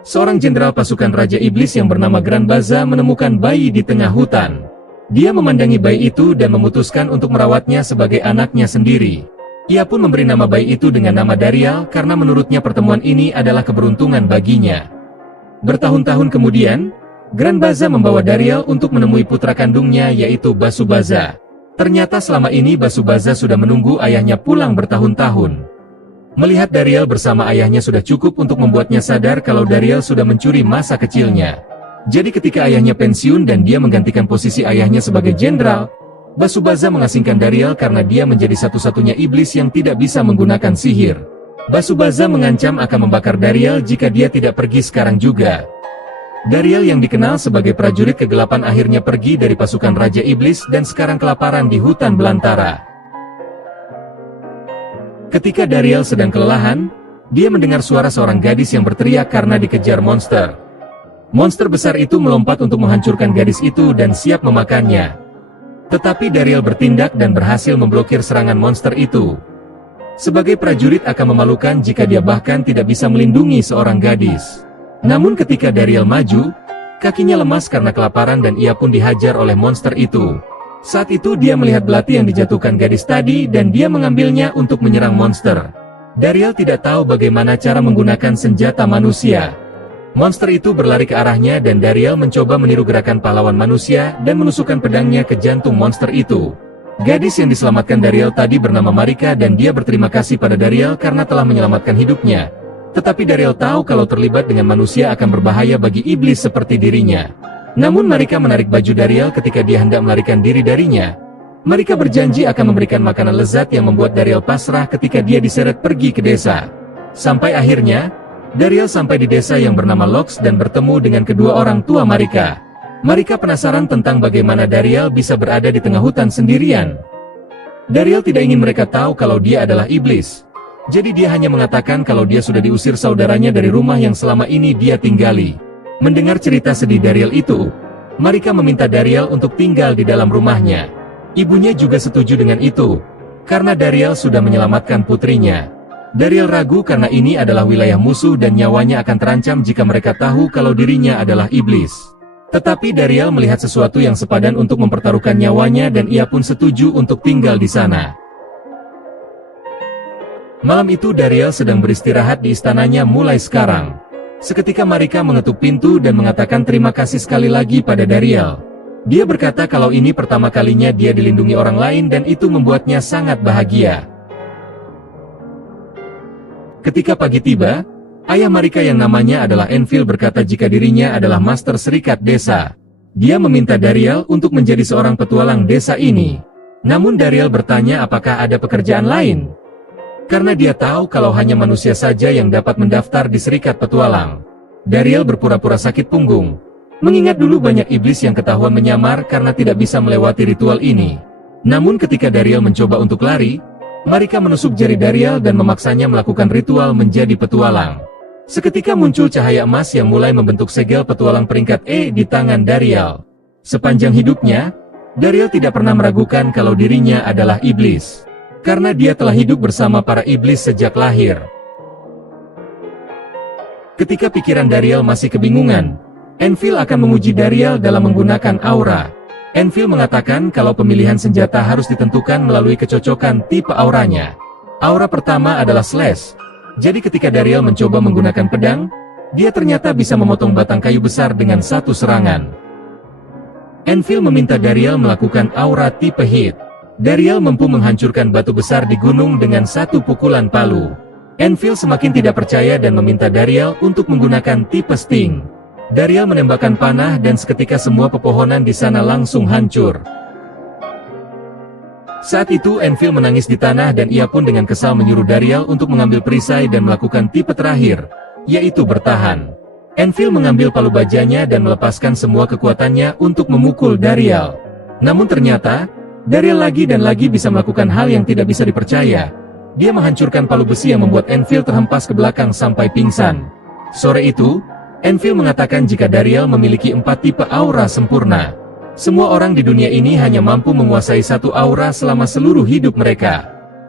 Seorang jenderal pasukan Raja Iblis yang bernama Granbaza menemukan bayi di tengah hutan. Dia memandangi bayi itu dan memutuskan untuk merawatnya sebagai anaknya sendiri. Ia pun memberi nama bayi itu dengan nama Darial karena menurutnya pertemuan ini adalah keberuntungan baginya. Bertahun-tahun kemudian, Granbaza membawa Darial untuk menemui putra kandungnya yaitu Basubaza. Ternyata selama ini Basubaza sudah menunggu ayahnya pulang bertahun-tahun. Melihat Darial bersama ayahnya sudah cukup untuk membuatnya sadar kalau Darial sudah mencuri masa kecilnya. Jadi ketika ayahnya pensiun dan dia menggantikan posisi ayahnya sebagai jenderal, Basubaza mengasingkan Darial karena dia menjadi satu-satunya iblis yang tidak bisa menggunakan sihir. Basubaza mengancam akan membakar Darial jika dia tidak pergi sekarang juga. Darial yang dikenal sebagai prajurit kegelapan akhirnya pergi dari pasukan Raja Iblis dan sekarang kelaparan di hutan belantara. Ketika Darial sedang kelelahan, dia mendengar suara seorang gadis yang berteriak karena dikejar monster. Monster besar itu melompat untuk menghancurkan gadis itu dan siap memakannya. Tetapi Darial bertindak dan berhasil memblokir serangan monster itu. Sebagai prajurit akan memalukan jika dia bahkan tidak bisa melindungi seorang gadis. Namun ketika Darial maju, kakinya lemas karena kelaparan dan ia pun dihajar oleh monster itu. Saat itu dia melihat belati yang dijatuhkan gadis tadi dan dia mengambilnya untuk menyerang monster. Darial tidak tahu bagaimana cara menggunakan senjata manusia. Monster itu berlari ke arahnya dan Darial mencoba meniru gerakan pahlawan manusia dan menusukkan pedangnya ke jantung monster itu. Gadis yang diselamatkan Darial tadi bernama Marika dan dia berterima kasih pada Darial karena telah menyelamatkan hidupnya. Tetapi Darial tahu kalau terlibat dengan manusia akan berbahaya bagi iblis seperti dirinya. Namun Marika menarik baju Darial ketika dia hendak melarikan diri darinya. Marika berjanji akan memberikan makanan lezat yang membuat Darial pasrah ketika dia diseret pergi ke desa. Sampai akhirnya, Darial sampai di desa yang bernama Lox dan bertemu dengan kedua orang tua Marika. Marika penasaran tentang bagaimana Darial bisa berada di tengah hutan sendirian. Darial tidak ingin mereka tahu kalau dia adalah iblis. Jadi dia hanya mengatakan kalau dia sudah diusir saudaranya dari rumah yang selama ini dia tinggali. Mendengar cerita sedih Darial itu, Marika meminta Darial untuk tinggal di dalam rumahnya. Ibunya juga setuju dengan itu, karena Darial sudah menyelamatkan putrinya. Darial ragu karena ini adalah wilayah musuh dan nyawanya akan terancam jika mereka tahu kalau dirinya adalah iblis. Tetapi Darial melihat sesuatu yang sepadan untuk mempertaruhkan nyawanya dan ia pun setuju untuk tinggal di sana. Malam itu Darial sedang beristirahat di istananya mulai sekarang. Seketika Marika mengetuk pintu dan mengatakan terima kasih sekali lagi pada Darial. Dia berkata kalau ini pertama kalinya dia dilindungi orang lain dan itu membuatnya sangat bahagia. Ketika pagi tiba, ayah Marika yang namanya adalah Enfield berkata jika dirinya adalah master serikat desa. Dia meminta Darial untuk menjadi seorang petualang desa ini. Namun Darial bertanya apakah ada pekerjaan lain. Karena dia tahu kalau hanya manusia saja yang dapat mendaftar di serikat petualang. Darial berpura-pura sakit punggung. Mengingat dulu banyak iblis yang ketahuan menyamar karena tidak bisa melewati ritual ini. Namun ketika Darial mencoba untuk lari, Marika menusuk jari Darial dan memaksanya melakukan ritual menjadi petualang. Seketika muncul cahaya emas yang mulai membentuk segel petualang peringkat E di tangan Darial. Sepanjang hidupnya, Darial tidak pernah meragukan kalau dirinya adalah iblis. Karena dia telah hidup bersama para iblis sejak lahir. Ketika pikiran Darial masih kebingungan, Enfield akan menguji Darial dalam menggunakan aura. Enfield mengatakan kalau pemilihan senjata harus ditentukan melalui kecocokan tipe auranya. Aura pertama adalah slash. Jadi ketika Darial mencoba menggunakan pedang, dia ternyata bisa memotong batang kayu besar dengan satu serangan. Enfield meminta Darial melakukan aura tipe hit. Darial mampu menghancurkan batu besar di gunung dengan satu pukulan palu. Enfield semakin tidak percaya dan meminta Darial untuk menggunakan tipe sting. Darial menembakkan panah dan seketika semua pepohonan di sana langsung hancur. Saat itu Enfield menangis di tanah dan ia pun dengan kesal menyuruh Darial untuk mengambil perisai dan melakukan tipe terakhir, yaitu bertahan. Enfield mengambil palu bajanya dan melepaskan semua kekuatannya untuk memukul Darial. Namun ternyata, Darial lagi dan lagi bisa melakukan hal yang tidak bisa dipercaya. Dia menghancurkan palu besi yang membuat Enfield terhempas ke belakang sampai pingsan. Sore itu, Enfield mengatakan jika Darial memiliki 4 tipe aura sempurna. Semua orang di dunia ini hanya mampu menguasai satu aura selama seluruh hidup mereka.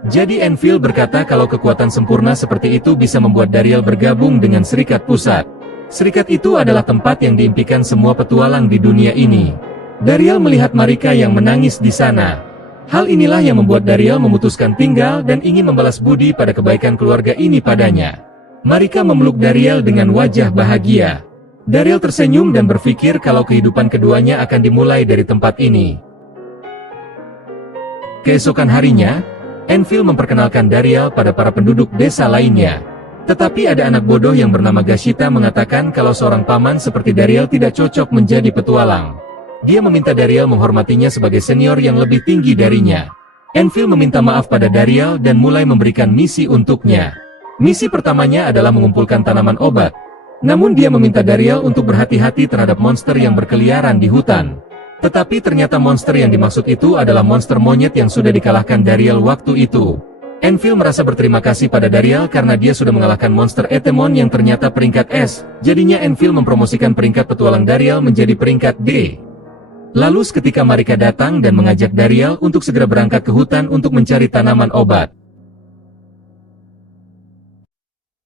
Jadi Enfield berkata kalau kekuatan sempurna seperti itu bisa membuat Dariel bergabung dengan Serikat Pusat. Serikat itu adalah tempat yang diimpikan semua petualang di dunia ini. Dariel melihat Marika yang menangis di sana. Hal inilah yang membuat Dariel memutuskan tinggal dan ingin membalas budi pada kebaikan keluarga ini padanya. Marika memeluk Dariel dengan wajah bahagia. Dariel tersenyum dan berpikir kalau kehidupan keduanya akan dimulai dari tempat ini. Keesokan harinya, Enfield memperkenalkan Dariel pada para penduduk desa lainnya. Tetapi ada anak bodoh yang bernama Gashita mengatakan kalau seorang paman seperti Dariel tidak cocok menjadi petualang. Dia meminta Dariel menghormatinya sebagai senior yang lebih tinggi darinya. Enfield meminta maaf pada Dariel dan mulai memberikan misi untuknya. Misi pertamanya adalah mengumpulkan tanaman obat. Namun dia meminta Dariel untuk berhati-hati terhadap monster yang berkeliaran di hutan. Tetapi ternyata monster yang dimaksud itu adalah monster monyet yang sudah dikalahkan Dariel waktu itu. Enfield merasa berterima kasih pada Dariel karena dia sudah mengalahkan monster Etemon yang ternyata peringkat S. Jadinya Enfield mempromosikan peringkat petualang Dariel menjadi peringkat D. Lalu seketika Marika datang dan mengajak Dariel untuk segera berangkat ke hutan untuk mencari tanaman obat.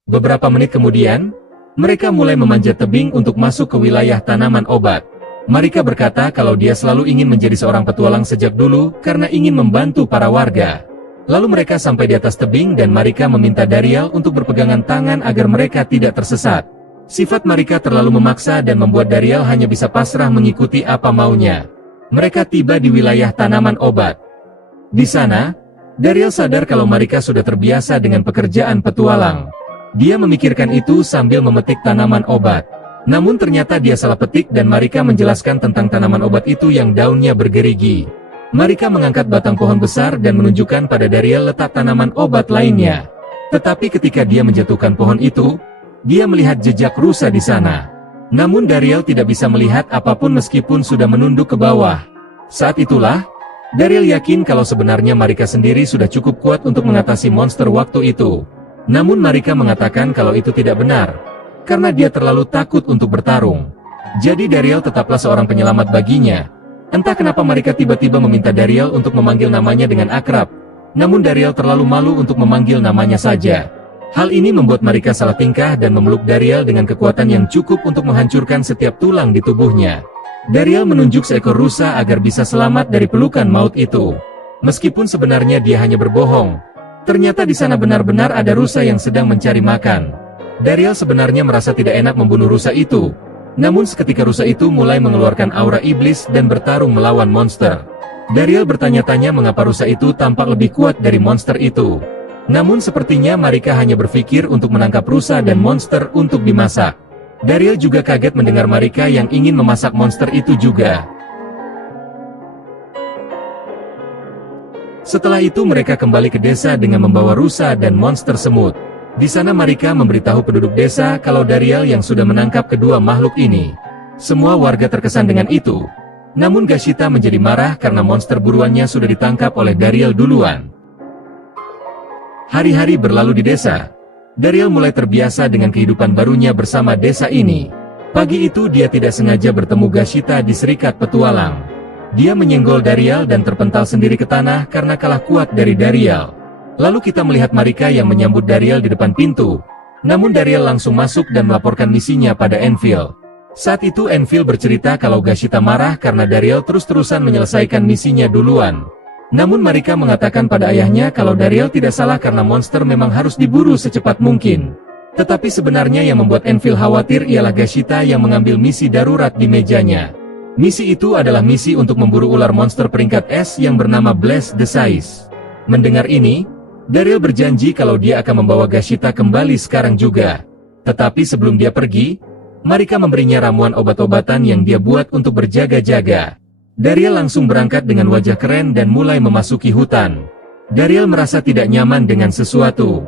Beberapa menit kemudian, mereka mulai memanjat tebing untuk masuk ke wilayah tanaman obat. Marika berkata kalau dia selalu ingin menjadi seorang petualang sejak dulu karena ingin membantu para warga. Lalu mereka sampai di atas tebing dan Marika meminta Dariel untuk berpegangan tangan agar mereka tidak tersesat. Sifat Marika terlalu memaksa dan membuat Dariel hanya bisa pasrah mengikuti apa maunya. Mereka tiba di wilayah tanaman obat. Di sana, Dariel sadar kalau Marika sudah terbiasa dengan pekerjaan petualang. Dia memikirkan itu sambil memetik tanaman obat. Namun ternyata dia salah petik dan Marika menjelaskan tentang tanaman obat itu yang daunnya bergerigi. Marika mengangkat batang pohon besar dan menunjukkan pada Dariel letak tanaman obat lainnya. Tetapi ketika dia menjatuhkan pohon itu, dia melihat jejak rusa di sana. Namun Dariel tidak bisa melihat apapun meskipun sudah menunduk ke bawah. Saat itulah, Dariel yakin kalau sebenarnya Marika sendiri sudah cukup kuat untuk mengatasi monster waktu itu. Namun Marika mengatakan kalau itu tidak benar, karena dia terlalu takut untuk bertarung. Jadi Dariel tetaplah seorang penyelamat baginya. Entah kenapa Marika tiba-tiba meminta Dariel untuk memanggil namanya dengan akrab. Namun Dariel terlalu malu untuk memanggil namanya saja. Hal ini membuat Marika salah tingkah dan memeluk Dariel dengan kekuatan yang cukup untuk menghancurkan setiap tulang di tubuhnya. Dariel menunjuk seekor rusa agar bisa selamat dari pelukan maut itu. Meskipun sebenarnya dia hanya berbohong, ternyata di sana benar-benar ada rusa yang sedang mencari makan. Dariel sebenarnya merasa tidak enak membunuh rusa itu. Namun seketika rusa itu mulai mengeluarkan aura iblis dan bertarung melawan monster. Dariel bertanya-tanya mengapa rusa itu tampak lebih kuat dari monster itu. Namun sepertinya Marika hanya berpikir untuk menangkap rusa dan monster untuk dimasak. Dariel juga kaget mendengar Marika yang ingin memasak monster itu juga. Setelah itu mereka kembali ke desa dengan membawa rusa dan monster semut. Di sana Marika memberitahu penduduk desa kalau Dariel yang sudah menangkap kedua makhluk ini. Semua warga terkesan dengan itu. Namun Gashita menjadi marah karena monster buruannya sudah ditangkap oleh Dariel duluan. Hari-hari berlalu di desa. Dariel mulai terbiasa dengan kehidupan barunya bersama desa ini. Pagi itu dia tidak sengaja bertemu Gashita di Serikat Petualang. Dia menyenggol Dariel dan terpental sendiri ke tanah karena kalah kuat dari Dariel. Lalu kita melihat Marika yang menyambut Dariel di depan pintu. Namun Dariel langsung masuk dan melaporkan misinya pada Enfield. Saat itu Enfield bercerita kalau Gashita marah karena Dariel terus-terusan menyelesaikan misinya duluan. Namun Marika mengatakan pada ayahnya kalau Dariel tidak salah karena monster memang harus diburu secepat mungkin. Tetapi sebenarnya yang membuat Enfield khawatir ialah Gashita yang mengambil misi darurat di mejanya. Misi itu adalah misi untuk memburu ular monster peringkat S yang bernama Bless the Size. Mendengar ini, Dariel berjanji kalau dia akan membawa Gashita kembali sekarang juga. Tetapi sebelum dia pergi, Marika memberinya ramuan obat-obatan yang dia buat untuk berjaga-jaga. Dariel langsung berangkat dengan wajah keren dan mulai memasuki hutan. Dariel merasa tidak nyaman dengan sesuatu.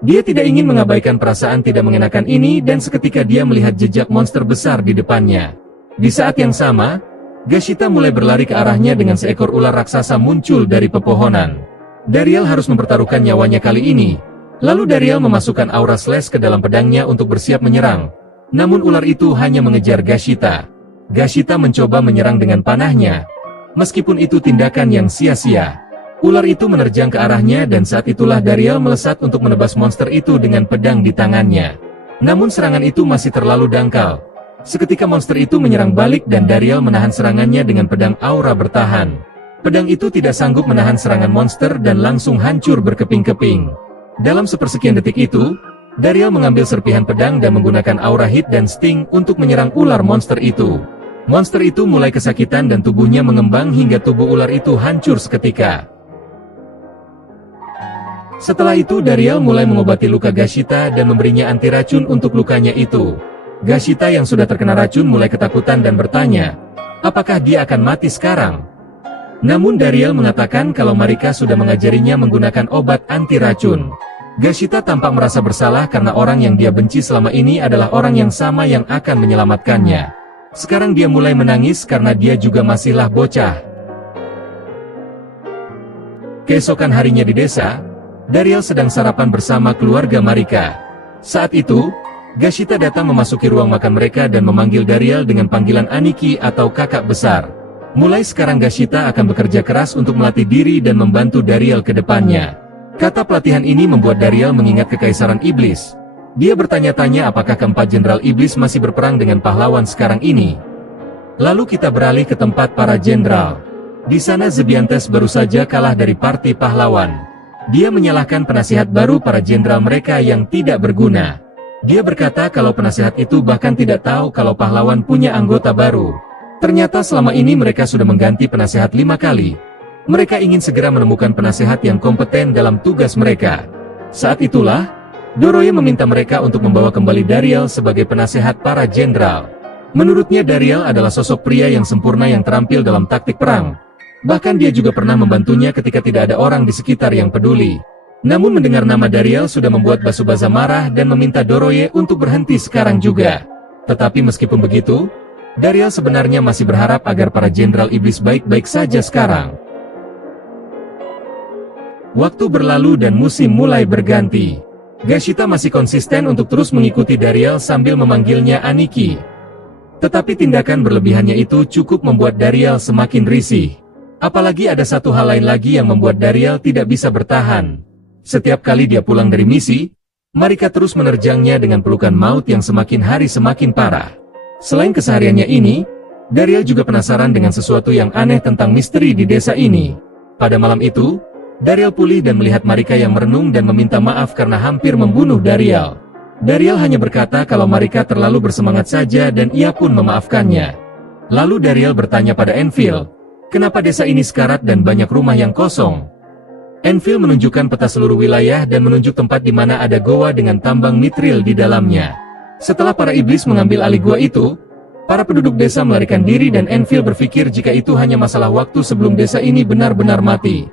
Dia tidak ingin mengabaikan perasaan tidak mengenakan ini dan seketika dia melihat jejak monster besar di depannya. Di saat yang sama, Gashita mulai berlari ke arahnya dengan seekor ular raksasa muncul dari pepohonan. Dariel harus mempertaruhkan nyawanya kali ini. Lalu Dariel memasukkan aura slash ke dalam pedangnya untuk bersiap menyerang. Namun ular itu hanya mengejar Gashita. Gashita mencoba menyerang dengan panahnya. Meskipun itu tindakan yang sia-sia. Ular itu menerjang ke arahnya dan saat itulah Dariel melesat untuk menebas monster itu dengan pedang di tangannya. Namun serangan itu masih terlalu dangkal. Seketika monster itu menyerang balik dan Dariel menahan serangannya dengan pedang aura bertahan. Pedang itu tidak sanggup menahan serangan monster dan langsung hancur berkeping-keping. Dalam sepersekian detik itu, Dariel mengambil serpihan pedang dan menggunakan aura hit dan sting untuk menyerang ular monster itu. Monster itu mulai kesakitan dan tubuhnya mengembang hingga tubuh ular itu hancur seketika. Setelah itu Dariel mulai mengobati luka Gashita dan memberinya anti racun untuk lukanya itu. Gashita yang sudah terkena racun mulai ketakutan dan bertanya, apakah dia akan mati sekarang? Namun Dariel mengatakan kalau Marika sudah mengajarinya menggunakan obat anti racun. Gashita tampak merasa bersalah karena orang yang dia benci selama ini adalah orang yang sama yang akan menyelamatkannya. Sekarang dia mulai menangis karena dia juga masihlah bocah. Keesokan harinya di desa, Dariel sedang sarapan bersama keluarga Marika. Saat itu, Gashita datang memasuki ruang makan mereka dan memanggil Dariel dengan panggilan Aniki atau kakak besar. Mulai sekarang Gashita akan bekerja keras untuk melatih diri dan membantu Dariel ke depannya. Kata pelatihan ini membuat Dariel mengingat kekaisaran iblis. Dia bertanya-tanya apakah keempat jenderal iblis masih berperang dengan pahlawan sekarang ini. Lalu kita beralih ke tempat para jenderal. Di sana Zebiantes baru saja kalah dari parti pahlawan. Dia menyalahkan penasihat baru para jenderal mereka yang tidak berguna. Dia berkata kalau penasihat itu bahkan tidak tahu kalau pahlawan punya anggota baru. Ternyata selama ini mereka sudah mengganti penasihat 5 kali. Mereka ingin segera menemukan penasihat yang kompeten dalam tugas mereka. Saat itulah, Doroye meminta mereka untuk membawa kembali Dariel sebagai penasihat para jenderal. Menurutnya Dariel adalah sosok pria yang sempurna yang terampil dalam taktik perang. Bahkan dia juga pernah membantunya ketika tidak ada orang di sekitar yang peduli. Namun mendengar nama Dariel sudah membuat Basubaza marah dan meminta Doroye untuk berhenti sekarang juga. Tetapi meskipun begitu, Dariel sebenarnya masih berharap agar para jenderal iblis baik-baik saja sekarang. Waktu berlalu dan musim mulai berganti. Gashita masih konsisten untuk terus mengikuti Dariel sambil memanggilnya Aniki. Tetapi tindakan berlebihannya itu cukup membuat Dariel semakin risih. Apalagi ada satu hal lain lagi yang membuat Dariel tidak bisa bertahan. Setiap kali dia pulang dari misi, Marika terus menerjangnya dengan pelukan maut yang semakin hari semakin parah. Selain kesehariannya ini, Dariel juga penasaran dengan sesuatu yang aneh tentang misteri di desa ini. Pada malam itu, Dariel pulih dan melihat Marika yang merenung dan meminta maaf karena hampir membunuh Dariel. Dariel hanya berkata kalau Marika terlalu bersemangat saja dan ia pun memaafkannya. Lalu Dariel bertanya pada Enfield, kenapa desa ini sekarat dan banyak rumah yang kosong? Enfield menunjukkan peta seluruh wilayah dan menunjuk tempat di mana ada goa dengan tambang mitril di dalamnya. Setelah para iblis mengambil alih goa itu, para penduduk desa melarikan diri dan Enfield berpikir jika itu hanya masalah waktu sebelum desa ini benar-benar mati.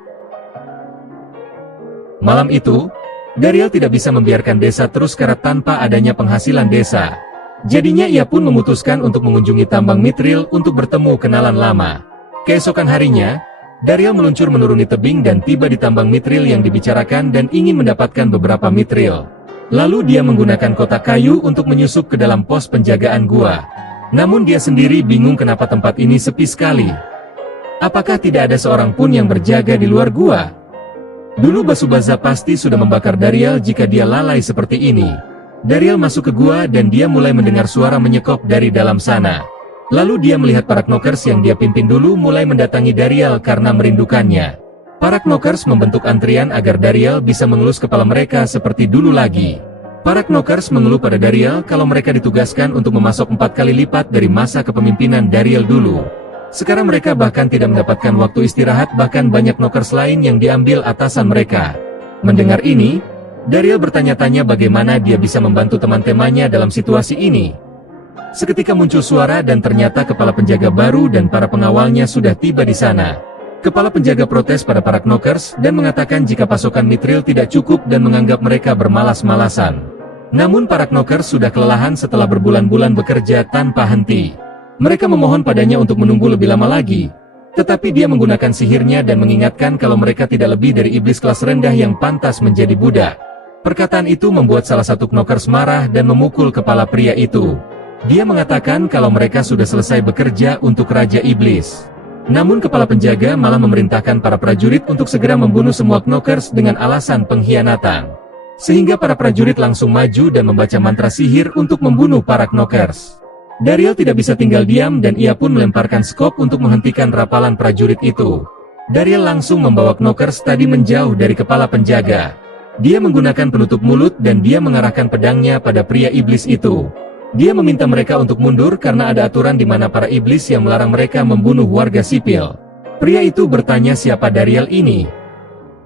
Malam itu, Dariel tidak bisa membiarkan desa terus karat tanpa adanya penghasilan desa. Jadinya ia pun memutuskan untuk mengunjungi tambang mitril untuk bertemu kenalan lama. Keesokan harinya, Dariel meluncur menuruni tebing dan tiba di tambang mitril yang dibicarakan dan ingin mendapatkan beberapa mitril. Lalu dia menggunakan kotak kayu untuk menyusup ke dalam pos penjagaan gua. Namun dia sendiri bingung kenapa tempat ini sepi sekali. Apakah tidak ada seorang pun yang berjaga di luar gua? Dulu Basubaza pasti sudah membakar Dariel jika dia lalai seperti ini. Dariel masuk ke gua dan dia mulai mendengar suara menyekop dari dalam sana. Lalu dia melihat para knockers yang dia pimpin dulu mulai mendatangi Dariel karena merindukannya. Para knockers membentuk antrian agar Dariel bisa mengelus kepala mereka seperti dulu lagi. Para knockers mengeluh pada Dariel kalau mereka ditugaskan untuk memasok 4 kali lipat dari masa kepemimpinan Dariel dulu. Sekarang mereka bahkan tidak mendapatkan waktu istirahat, bahkan banyak knockers lain yang diambil atasan mereka. Mendengar ini, Dariel bertanya-tanya bagaimana dia bisa membantu teman-temannya dalam situasi ini. Seketika muncul suara dan ternyata kepala penjaga baru dan para pengawalnya sudah tiba di sana. Kepala penjaga protes pada para knockers dan mengatakan jika pasokan mitril tidak cukup dan menganggap mereka bermalas-malasan. Namun para knockers sudah kelelahan setelah berbulan-bulan bekerja tanpa henti. Mereka memohon padanya untuk menunggu lebih lama lagi. Tetapi dia menggunakan sihirnya dan mengingatkan kalau mereka tidak lebih dari iblis kelas rendah yang pantas menjadi budak. Perkataan itu membuat salah satu knockers marah dan memukul kepala pria itu. Dia mengatakan kalau mereka sudah selesai bekerja untuk Raja Iblis. Namun kepala penjaga malah memerintahkan para prajurit untuk segera membunuh semua Knockers dengan alasan pengkhianatan. Sehingga para prajurit langsung maju dan membaca mantra sihir untuk membunuh para Knockers. Daryl tidak bisa tinggal diam dan ia pun melemparkan skop untuk menghentikan rapalan prajurit itu. Daryl langsung membawa Knockers tadi menjauh dari kepala penjaga. Dia menggunakan penutup mulut dan dia mengarahkan pedangnya pada pria iblis itu. Dia meminta mereka untuk mundur karena ada aturan di mana para iblis yang melarang mereka membunuh warga sipil. Pria itu bertanya siapa Daryl ini.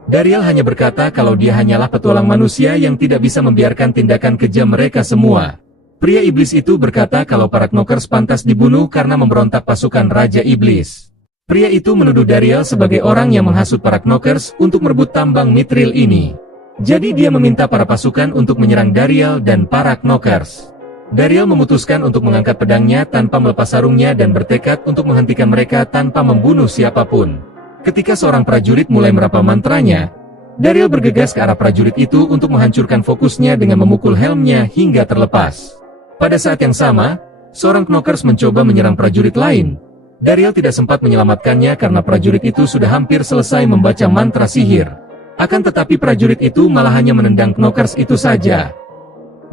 Daryl hanya berkata kalau dia hanyalah petualang manusia yang tidak bisa membiarkan tindakan kejam mereka semua. Pria iblis itu berkata kalau para Knockers pantas dibunuh karena memberontak pasukan Raja Iblis. Pria itu menuduh Daryl sebagai orang yang menghasut para Knockers untuk merebut tambang Mithril ini. Jadi dia meminta para pasukan untuk menyerang Daryl dan para Knockers. Daryl memutuskan untuk mengangkat pedangnya tanpa melepas sarungnya dan bertekad untuk menghentikan mereka tanpa membunuh siapapun. Ketika seorang prajurit mulai merapal mantranya, Daryl bergegas ke arah prajurit itu untuk menghancurkan fokusnya dengan memukul helmnya hingga terlepas. Pada saat yang sama, seorang Knockers mencoba menyerang prajurit lain. Daryl tidak sempat menyelamatkannya karena prajurit itu sudah hampir selesai membaca mantra sihir. Akan tetapi prajurit itu malah hanya menendang Knockers itu saja.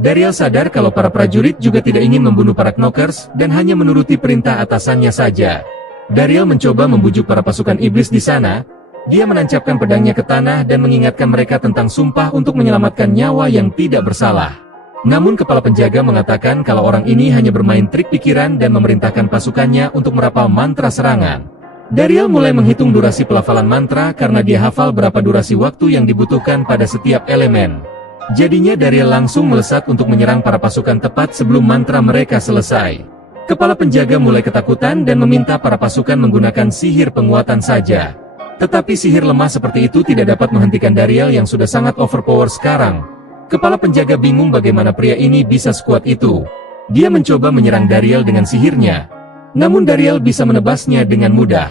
Daryl sadar kalau para prajurit juga tidak ingin membunuh para Knockers dan hanya menuruti perintah atasannya saja. Daryl mencoba membujuk para pasukan iblis di sana. Dia menancapkan pedangnya ke tanah dan mengingatkan mereka tentang sumpah untuk menyelamatkan nyawa yang tidak bersalah. Namun kepala penjaga mengatakan kalau orang ini hanya bermain trik pikiran dan memerintahkan pasukannya untuk merapal mantra serangan. Daryl mulai menghitung durasi pelafalan mantra karena dia hafal berapa durasi waktu yang dibutuhkan pada setiap elemen. Jadinya Daryl langsung melesat untuk menyerang para pasukan tepat sebelum mantra mereka selesai. Kepala penjaga mulai ketakutan dan meminta para pasukan menggunakan sihir penguatan saja. Tetapi sihir lemah seperti itu tidak dapat menghentikan Daryl yang sudah sangat overpower sekarang. Kepala penjaga bingung bagaimana pria ini bisa sekuat itu. Dia mencoba menyerang Daryl dengan sihirnya. Namun Daryl bisa menebasnya dengan mudah.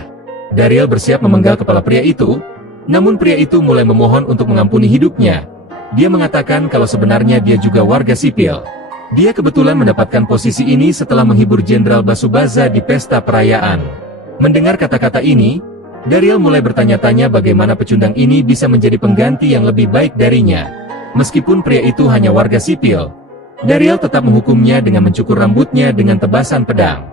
Daryl bersiap memenggal kepala pria itu. Namun pria itu mulai memohon untuk mengampuni hidupnya. Dia mengatakan kalau sebenarnya dia juga warga sipil. Dia kebetulan mendapatkan posisi ini setelah menghibur Jenderal Basubaza di pesta perayaan. Mendengar kata-kata ini, Daryl mulai bertanya-tanya bagaimana pecundang ini bisa menjadi pengganti yang lebih baik darinya. Meskipun pria itu hanya warga sipil, Daryl tetap menghukumnya dengan mencukur rambutnya dengan tebasan pedang.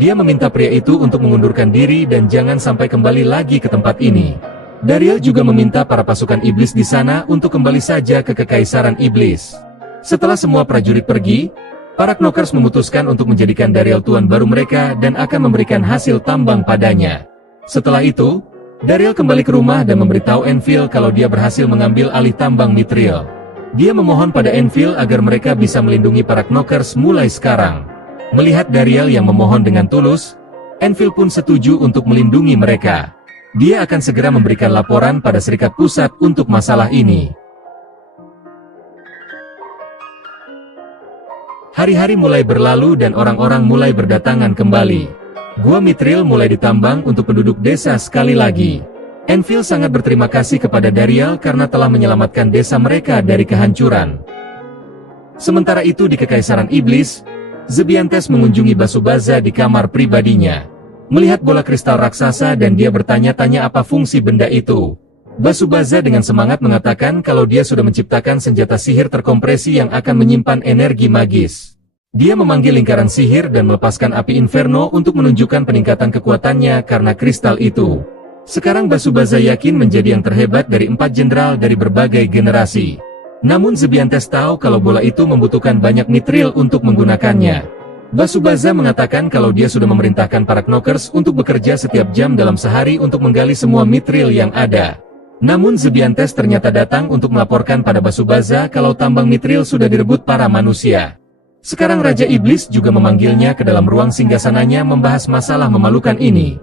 Dia meminta pria itu untuk mengundurkan diri dan jangan sampai kembali lagi ke tempat ini. Daryl juga meminta para pasukan iblis di sana untuk kembali saja ke Kekaisaran Iblis. Setelah semua prajurit pergi, para Knockers memutuskan untuk menjadikan Daryl tuan baru mereka dan akan memberikan hasil tambang padanya. Setelah itu, Daryl kembali ke rumah dan memberitahu Enfield kalau dia berhasil mengambil alih tambang Mithril. Dia memohon pada Enfield agar mereka bisa melindungi para Knockers mulai sekarang. Melihat Daryl yang memohon dengan tulus, Enfield pun setuju untuk melindungi mereka. Dia akan segera memberikan laporan pada Serikat Pusat untuk masalah ini. Hari-hari mulai berlalu dan orang-orang mulai berdatangan kembali. Gua Mithril mulai ditambang untuk penduduk desa sekali lagi. Enfield sangat berterima kasih kepada Daryl karena telah menyelamatkan desa mereka dari kehancuran. Sementara itu di Kekaisaran Iblis, Zebiantes mengunjungi Basubaza di kamar pribadinya. Melihat bola kristal raksasa dan dia bertanya-tanya apa fungsi benda itu. Basubaza dengan semangat mengatakan kalau dia sudah menciptakan senjata sihir terkompresi yang akan menyimpan energi magis. Dia memanggil lingkaran sihir dan melepaskan api inferno untuk menunjukkan peningkatan kekuatannya karena kristal itu. Sekarang Basubaza yakin menjadi yang terhebat dari 4 jenderal dari berbagai generasi. Namun Zebiantes tahu kalau bola itu membutuhkan banyak Mithril untuk menggunakannya. Basubaza mengatakan kalau dia sudah memerintahkan para Knockers untuk bekerja setiap jam dalam sehari untuk menggali semua Mithril yang ada. Namun Zebiantes ternyata datang untuk melaporkan pada Basubaza kalau tambang Mithril sudah direbut para manusia. Sekarang Raja Iblis juga memanggilnya ke dalam ruang singgasananya membahas masalah memalukan ini.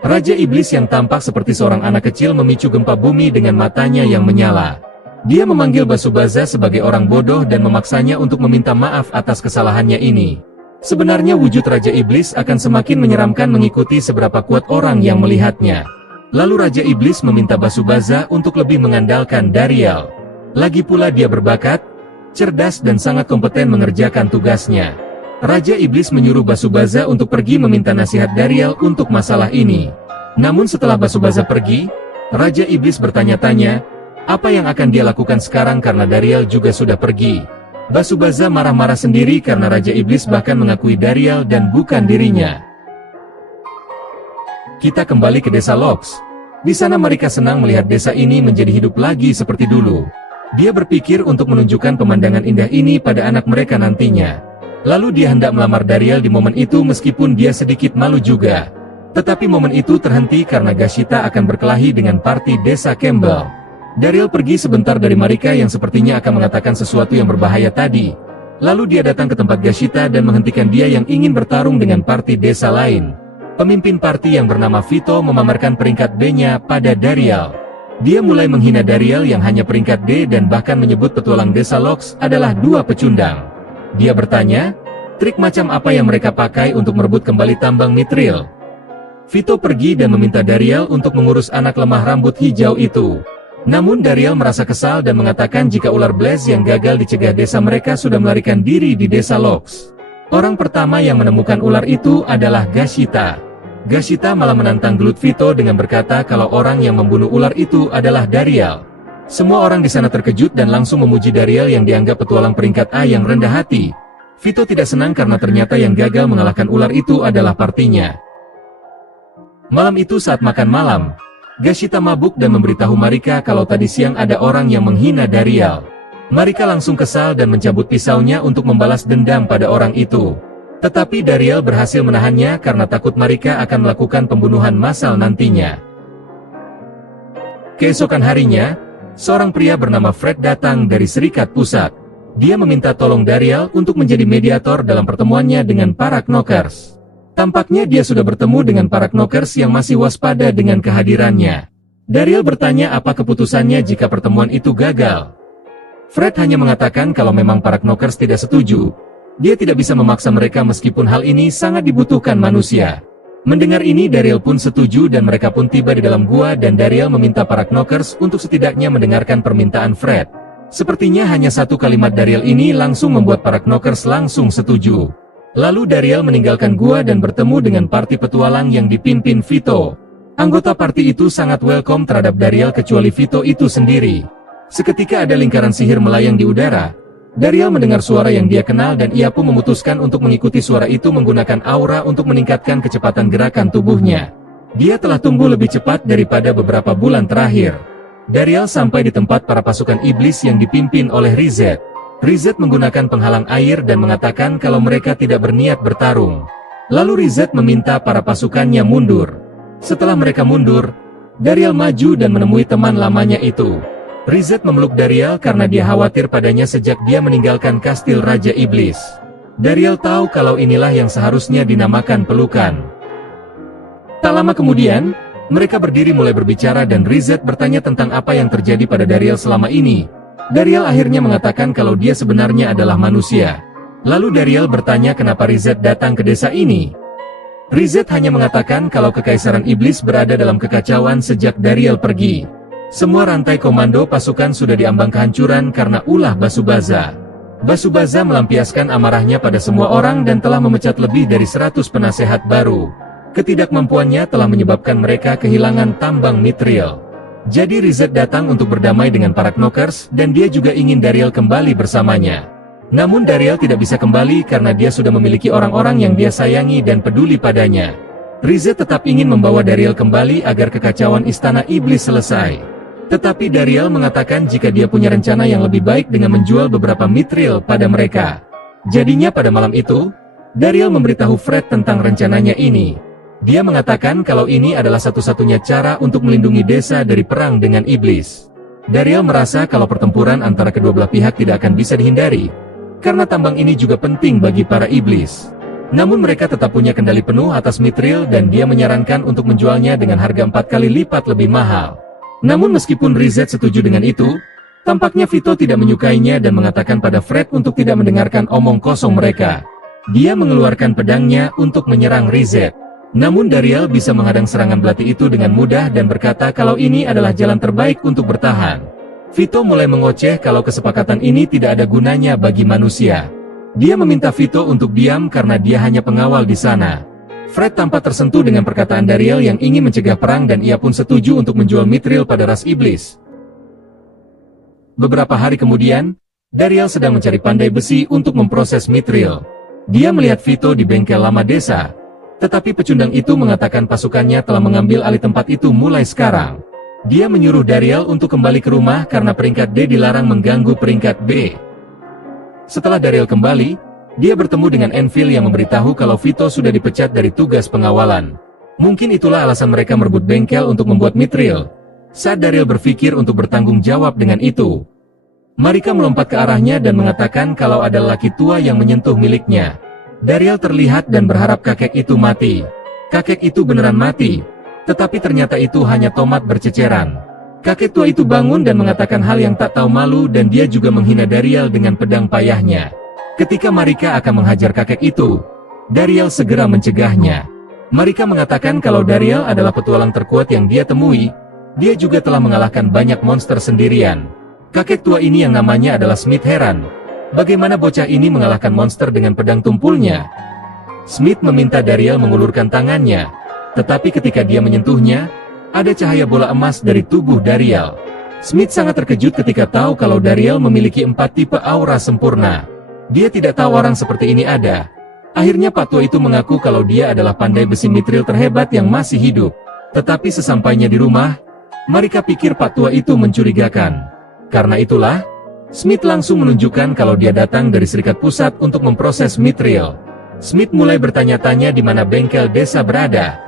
Raja Iblis yang tampak seperti seorang anak kecil memicu gempa bumi dengan matanya yang menyala. Dia memanggil Basubaza sebagai orang bodoh dan memaksanya untuk meminta maaf atas kesalahannya ini. Sebenarnya wujud Raja Iblis akan semakin menyeramkan mengikuti seberapa kuat orang yang melihatnya. Lalu Raja Iblis meminta Basubaza untuk lebih mengandalkan Daryl. Lagi pula dia berbakat, cerdas dan sangat kompeten mengerjakan tugasnya. Raja Iblis menyuruh Basubaza untuk pergi meminta nasihat Dariel untuk masalah ini. Namun setelah Basubaza pergi, Raja Iblis bertanya-tanya, apa yang akan dia lakukan sekarang karena Dariel juga sudah pergi. Basubaza marah-marah sendiri karena Raja Iblis bahkan mengakui Dariel dan bukan dirinya. Kita kembali ke desa Lox. Di sana mereka senang melihat desa ini menjadi hidup lagi seperti dulu. Dia berpikir untuk menunjukkan pemandangan indah ini pada anak mereka nantinya. Lalu dia hendak melamar Dariel di momen itu meskipun dia sedikit malu juga. Tetapi momen itu terhenti karena Gashita akan berkelahi dengan parti desa Campbell. Dariel pergi sebentar dari Marika yang sepertinya akan mengatakan sesuatu yang berbahaya tadi. Lalu dia datang ke tempat Gashita dan menghentikan dia yang ingin bertarung dengan parti desa lain. Pemimpin parti yang bernama Vito memamerkan peringkat B-nya pada Dariel. Dia mulai menghina Dariel yang hanya peringkat D dan bahkan menyebut petualang desa Lox adalah dua pecundang. Dia bertanya, trik macam apa yang mereka pakai untuk merebut kembali tambang Mithril? Vito pergi dan meminta Dariel untuk mengurus anak lemah rambut hijau itu. Namun Dariel merasa kesal dan mengatakan jika ular Blaze yang gagal dicegah desa mereka sudah melarikan diri di desa Lox. Orang pertama yang menemukan ular itu adalah Gashita. Gashita malah menantang gelut Vito dengan berkata kalau orang yang membunuh ular itu adalah Dariel. Semua orang di sana terkejut dan langsung memuji Dariel yang dianggap petualang peringkat A yang rendah hati. Vito tidak senang karena ternyata yang gagal mengalahkan ular itu adalah partinya. Malam itu saat makan malam, Gashita mabuk dan memberitahu Marika kalau tadi siang ada orang yang menghina Dariel. Marika langsung kesal dan mencabut pisaunya untuk membalas dendam pada orang itu. Tetapi Dariel berhasil menahannya karena takut Marika akan melakukan pembunuhan massal nantinya. Keesokan harinya, seorang pria bernama Fred datang dari Serikat Pusat. Dia meminta tolong Dariel untuk menjadi mediator dalam pertemuannya dengan para Knockers. Tampaknya dia sudah bertemu dengan para Knockers yang masih waspada dengan kehadirannya. Dariel bertanya apa keputusannya jika pertemuan itu gagal. Fred hanya mengatakan kalau memang para Knockers tidak setuju. Dia tidak bisa memaksa mereka meskipun hal ini sangat dibutuhkan manusia. Mendengar ini Dariel pun setuju dan mereka pun tiba di dalam gua dan Dariel meminta para Knockers untuk setidaknya mendengarkan permintaan Fred. Sepertinya hanya satu kalimat Dariel ini langsung membuat para Knockers langsung setuju. Lalu Dariel meninggalkan gua dan bertemu dengan parti petualang yang dipimpin Vito. Anggota parti itu sangat welcome terhadap Dariel kecuali Vito itu sendiri. Seketika ada lingkaran sihir melayang di udara. Dariel mendengar suara yang dia kenal dan ia pun memutuskan untuk mengikuti suara itu menggunakan aura untuk meningkatkan kecepatan gerakan tubuhnya. Dia telah tumbuh lebih cepat daripada beberapa bulan terakhir. Dariel sampai di tempat para pasukan iblis yang dipimpin oleh Rizet. Rizet menggunakan penghalang air dan mengatakan kalau mereka tidak berniat bertarung. Lalu Rizet meminta para pasukannya mundur. Setelah mereka mundur, Dariel maju dan menemui teman lamanya itu. Rizet memeluk Dariel karena dia khawatir padanya sejak dia meninggalkan kastil Raja Iblis. Dariel tahu kalau inilah yang seharusnya dinamakan pelukan. Tak lama kemudian, mereka berdiri mulai berbicara dan Rizet bertanya tentang apa yang terjadi pada Dariel selama ini. Dariel akhirnya mengatakan kalau dia sebenarnya adalah manusia. Lalu Dariel bertanya kenapa Rizet datang ke desa ini. Rizet hanya mengatakan kalau Kekaisaran Iblis berada dalam kekacauan sejak Dariel pergi. Semua rantai komando pasukan sudah diambang kehancuran karena ulah Basubaza. Basubaza melampiaskan amarahnya pada semua orang dan telah memecat lebih dari 100 penasehat baru. Ketidakmampuannya telah menyebabkan mereka kehilangan tambang Mithril. Jadi Rizet datang untuk berdamai dengan para Knockers dan dia juga ingin Dariel kembali bersamanya. Namun Dariel tidak bisa kembali karena dia sudah memiliki orang-orang yang dia sayangi dan peduli padanya. Rizet tetap ingin membawa Dariel kembali agar kekacauan istana iblis selesai. Tetapi Dariel mengatakan jika dia punya rencana yang lebih baik dengan menjual beberapa Mithril pada mereka. Jadinya pada malam itu, Dariel memberitahu Fred tentang rencananya ini. Dia mengatakan kalau ini adalah satu-satunya cara untuk melindungi desa dari perang dengan iblis. Dariel merasa kalau pertempuran antara kedua belah pihak tidak akan bisa dihindari, karena tambang ini juga penting bagi para iblis. Namun mereka tetap punya kendali penuh atas Mithril dan dia menyarankan untuk menjualnya dengan harga 4 kali lipat lebih mahal. Namun meskipun Rizet setuju dengan itu, tampaknya Vito tidak menyukainya dan mengatakan pada Fred untuk tidak mendengarkan omong kosong mereka. Dia mengeluarkan pedangnya untuk menyerang Rizet. Namun Dariel bisa menghadang serangan belati itu dengan mudah dan berkata kalau ini adalah jalan terbaik untuk bertahan. Vito mulai mengoceh kalau kesepakatan ini tidak ada gunanya bagi manusia. Dia meminta Vito untuk diam karena dia hanya pengawal di sana. Fred tampak tersentuh dengan perkataan Dariel yang ingin mencegah perang dan ia pun setuju untuk menjual Mithril pada ras iblis. Beberapa hari kemudian, Dariel sedang mencari pandai besi untuk memproses Mithril. Dia melihat Vito di bengkel lama desa, tetapi pecundang itu mengatakan pasukannya telah mengambil alih tempat itu mulai sekarang. Dia menyuruh Dariel untuk kembali ke rumah karena peringkat D dilarang mengganggu peringkat B. Setelah Dariel kembali, dia bertemu dengan Enfield yang memberitahu kalau Vito sudah dipecat dari tugas pengawalan. Mungkin itulah alasan mereka merebut bengkel untuk membuat Mithril. Saat Dariel berpikir untuk bertanggung jawab dengan itu, Marika melompat ke arahnya dan mengatakan kalau ada lelaki tua yang menyentuh miliknya. Dariel terlihat dan berharap kakek itu mati. Kakek itu beneran mati, tetapi ternyata itu hanya tomat berceceran. Kakek tua itu bangun dan mengatakan hal yang tak tahu malu dan dia juga menghina Dariel dengan pedang payahnya. Ketika Marika akan menghajar kakek itu, Dariel segera mencegahnya. Marika mengatakan kalau Dariel adalah petualang terkuat yang dia temui, dia juga telah mengalahkan banyak monster sendirian. Kakek tua ini yang namanya adalah Smith heran. Bagaimana bocah ini mengalahkan monster dengan pedang tumpulnya? Smith meminta Dariel mengulurkan tangannya, tetapi ketika dia menyentuhnya, ada cahaya bola emas dari tubuh Dariel. Smith sangat terkejut ketika tahu kalau Dariel memiliki 4 tipe aura sempurna. Dia tidak tahu orang seperti ini ada. Akhirnya Pak Tua itu mengaku kalau dia adalah pandai besi Mithril terhebat yang masih hidup. Tetapi sesampainya di rumah, Marika pikir Pak Tua itu mencurigakan. Karena itulah, Smith langsung menunjukkan kalau dia datang dari Serikat Pusat untuk memproses Mithril. Smith mulai bertanya-tanya di mana bengkel desa berada.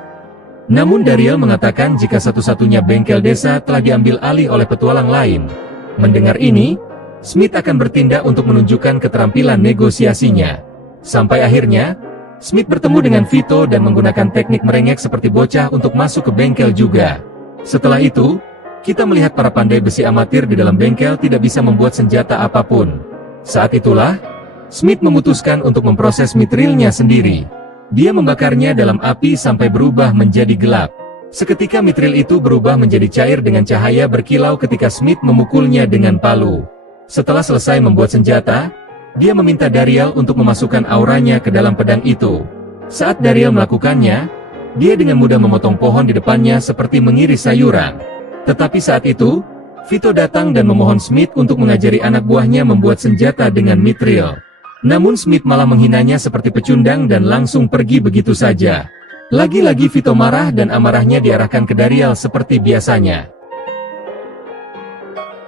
Namun Dariel mengatakan jika satu-satunya bengkel desa telah diambil alih oleh petualang lain. Mendengar ini, Smith akan bertindak untuk menunjukkan keterampilan negosiasinya. Sampai akhirnya, Smith bertemu dengan Vito dan menggunakan teknik merengek seperti bocah untuk masuk ke bengkel juga. Setelah itu, kita melihat para pandai besi amatir di dalam bengkel tidak bisa membuat senjata apapun. Saat itulah, Smith memutuskan untuk memproses Mithrilnya sendiri. Dia membakarnya dalam api sampai berubah menjadi gelap. Seketika Mithril itu berubah menjadi cair dengan cahaya berkilau ketika Smith memukulnya dengan palu. Setelah selesai membuat senjata, dia meminta Dariel untuk memasukkan auranya ke dalam pedang itu. Saat Dariel melakukannya, dia dengan mudah memotong pohon di depannya seperti mengiris sayuran. Tetapi saat itu, Vito datang dan memohon Smith untuk mengajari anak buahnya membuat senjata dengan Mithril. Namun Smith malah menghinanya seperti pecundang dan langsung pergi begitu saja. Lagi-lagi Vito marah dan amarahnya diarahkan ke Dariel seperti biasanya.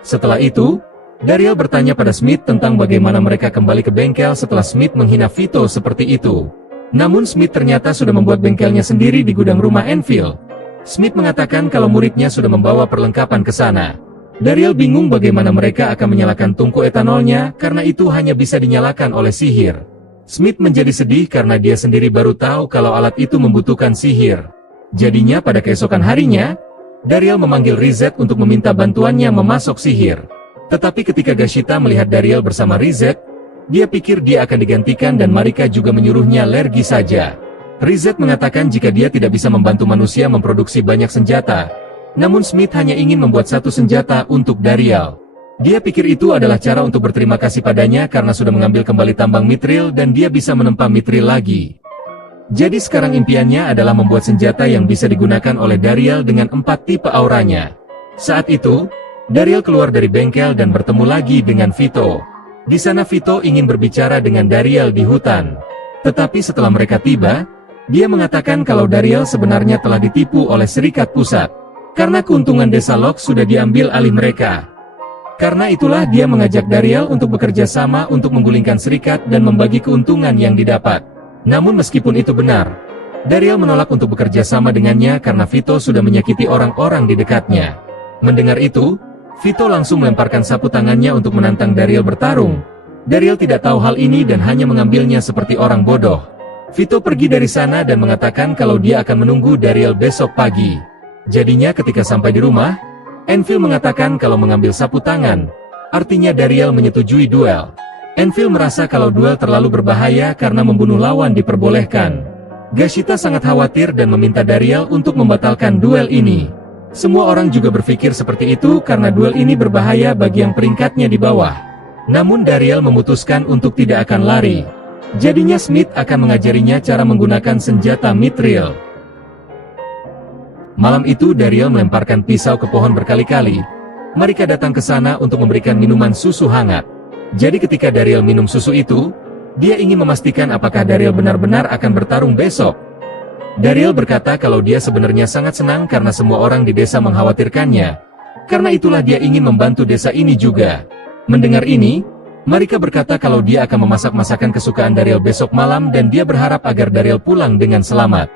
Setelah itu, Dariel bertanya pada Smith tentang bagaimana mereka kembali ke bengkel setelah Smith menghina Vito seperti itu. Namun Smith ternyata sudah membuat bengkelnya sendiri di gudang rumah Enfield. Smith mengatakan kalau muridnya sudah membawa perlengkapan ke sana. Dariel bingung bagaimana mereka akan menyalakan tungku etanolnya karena itu hanya bisa dinyalakan oleh sihir. Smith menjadi sedih karena dia sendiri baru tahu kalau alat itu membutuhkan sihir. Jadinya pada keesokan harinya, Dariel memanggil Rizet untuk meminta bantuannya memasok sihir. Tetapi ketika Gashita melihat Dariel bersama Rizet, dia pikir dia akan digantikan dan Marika juga menyuruhnya pergi saja. Rizet mengatakan jika dia tidak bisa membantu manusia memproduksi banyak senjata, namun Smith hanya ingin membuat satu senjata untuk Dariel. Dia pikir itu adalah cara untuk berterima kasih padanya karena sudah mengambil kembali tambang Mithril dan dia bisa menempa Mithril lagi. Jadi sekarang impiannya adalah membuat senjata yang bisa digunakan oleh Dariel dengan 4 tipe auranya. Saat itu, Dariel keluar dari bengkel dan bertemu lagi dengan Vito. Di sana Vito ingin berbicara dengan Dariel di hutan. Tetapi setelah mereka tiba, dia mengatakan kalau Dariel sebenarnya telah ditipu oleh Serikat Pusat. Karena keuntungan desa Lok sudah diambil alih mereka. Karena itulah dia mengajak Dariel untuk bekerja sama untuk menggulingkan serikat dan membagi keuntungan yang didapat. Namun meskipun itu benar, Dariel menolak untuk bekerja sama dengannya karena Vito sudah menyakiti orang-orang di dekatnya. Mendengar itu, Vito langsung melemparkan sapu tangannya untuk menantang Dariel bertarung. Dariel tidak tahu hal ini dan hanya mengambilnya seperti orang bodoh. Vito pergi dari sana dan mengatakan kalau dia akan menunggu Dariel besok pagi. Jadinya ketika sampai di rumah, Enfield mengatakan kalau mengambil sapu tangan, artinya Dariel menyetujui duel. Enfield merasa kalau duel terlalu berbahaya karena membunuh lawan diperbolehkan. Gashita sangat khawatir dan meminta Dariel untuk membatalkan duel ini. Semua orang juga berpikir seperti itu karena duel ini berbahaya bagi yang peringkatnya di bawah. Namun Dariel memutuskan untuk tidak akan lari. Jadinya Smith akan mengajarinya cara menggunakan senjata mithril. Malam itu Dariel melemparkan pisau ke pohon berkali-kali. Marika datang ke sana untuk memberikan minuman susu hangat. Jadi ketika Dariel minum susu itu, dia ingin memastikan apakah Dariel benar-benar akan bertarung besok. Dariel berkata kalau dia sebenarnya sangat senang karena semua orang di desa mengkhawatirkannya. Karena itulah dia ingin membantu desa ini juga. Mendengar ini, Marika berkata kalau dia akan memasak masakan kesukaan Dariel besok malam dan dia berharap agar Dariel pulang dengan selamat.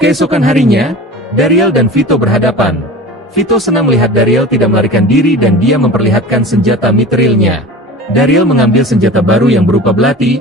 Keesokan harinya, Dariel dan Vito berhadapan. Vito senang melihat Dariel tidak melarikan diri dan dia memperlihatkan senjata mithrilnya. Dariel mengambil senjata baru yang berupa belati.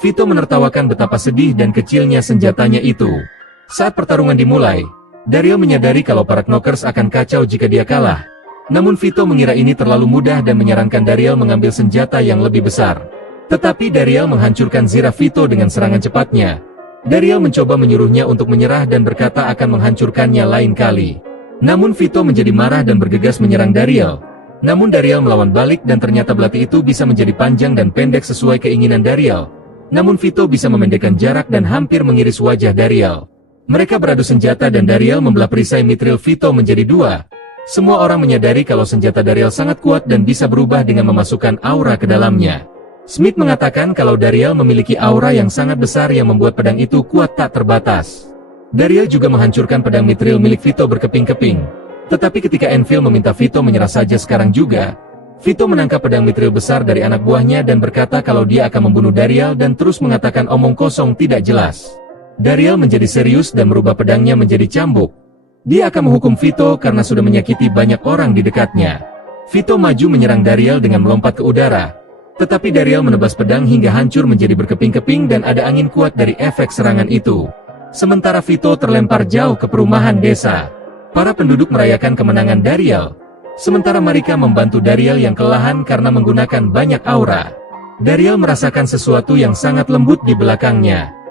Vito menertawakan betapa sedih dan kecilnya senjatanya itu. Saat pertarungan dimulai, Dariel menyadari kalau para Knockers akan kacau jika dia kalah. Namun Vito mengira ini terlalu mudah dan menyarankan Dariel mengambil senjata yang lebih besar. Tetapi Dariel menghancurkan zirah Vito dengan serangan cepatnya. Dariel mencoba menyuruhnya untuk menyerah dan berkata akan menghancurkannya lain kali. Namun Vito menjadi marah dan bergegas menyerang Dariel. Namun Dariel melawan balik dan ternyata belati itu bisa menjadi panjang dan pendek sesuai keinginan Dariel. Namun Vito bisa memendekkan jarak dan hampir mengiris wajah Dariel. Mereka beradu senjata dan Dariel membelah perisai mithril Vito menjadi dua. Semua orang menyadari kalau senjata Dariel sangat kuat dan bisa berubah dengan memasukkan aura ke dalamnya. Smith mengatakan kalau Dariel memiliki aura yang sangat besar yang membuat pedang itu kuat tak terbatas. Dariel juga menghancurkan pedang mithril milik Vito berkeping-keping. Tetapi ketika Enfield meminta Vito menyerah saja sekarang juga, Vito menangkap pedang mithril besar dari anak buahnya dan berkata kalau dia akan membunuh Dariel dan terus mengatakan omong kosong tidak jelas. Dariel menjadi serius dan merubah pedangnya menjadi cambuk. Dia akan menghukum Vito karena sudah menyakiti banyak orang di dekatnya. Vito maju menyerang Dariel dengan melompat ke udara. Tetapi Dariel menebas pedang hingga hancur menjadi berkeping-keping dan ada angin kuat dari efek serangan itu. Sementara Vito terlempar jauh ke perumahan desa. Para penduduk merayakan kemenangan Dariel. Sementara Marika membantu Dariel yang kelelahan karena menggunakan banyak aura. Dariel merasakan sesuatu yang sangat lembut di belakangnya.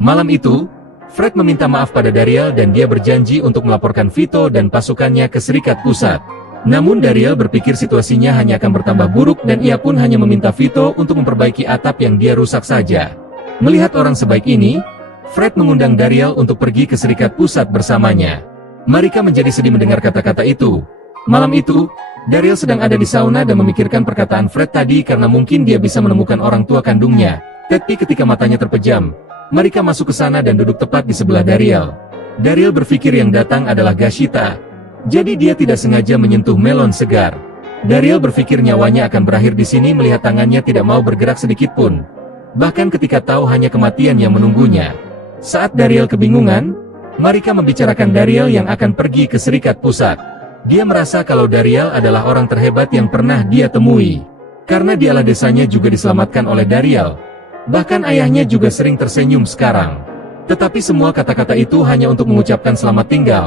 Malam itu, Fred meminta maaf pada Dariel dan dia berjanji untuk melaporkan Vito dan pasukannya ke Serikat Pusat. Namun Dariel berpikir situasinya hanya akan bertambah buruk dan ia pun hanya meminta Vito untuk memperbaiki atap yang dia rusak saja. Melihat orang sebaik ini, Fred mengundang Dariel untuk pergi ke Serikat Pusat bersamanya. Marika menjadi sedih mendengar kata-kata itu. Malam itu, Dariel sedang ada di sauna dan memikirkan perkataan Fred tadi karena mungkin dia bisa menemukan orang tua kandungnya. Tapi ketika matanya terpejam, Marika masuk ke sana dan duduk tepat di sebelah Dariel. Dariel berpikir yang datang adalah Gashita. Jadi dia tidak sengaja menyentuh melon segar. Dariel berpikir nyawanya akan berakhir di sini melihat tangannya tidak mau bergerak sedikit pun. Bahkan ketika tahu hanya kematian yang menunggunya. Saat Dariel kebingungan, Marika membicarakan Dariel yang akan pergi ke Serikat Pusat. Dia merasa kalau Dariel adalah orang terhebat yang pernah dia temui. Karena dialah desanya juga diselamatkan oleh Dariel. Bahkan ayahnya juga sering tersenyum sekarang. Tetapi semua kata-kata itu hanya untuk mengucapkan selamat tinggal.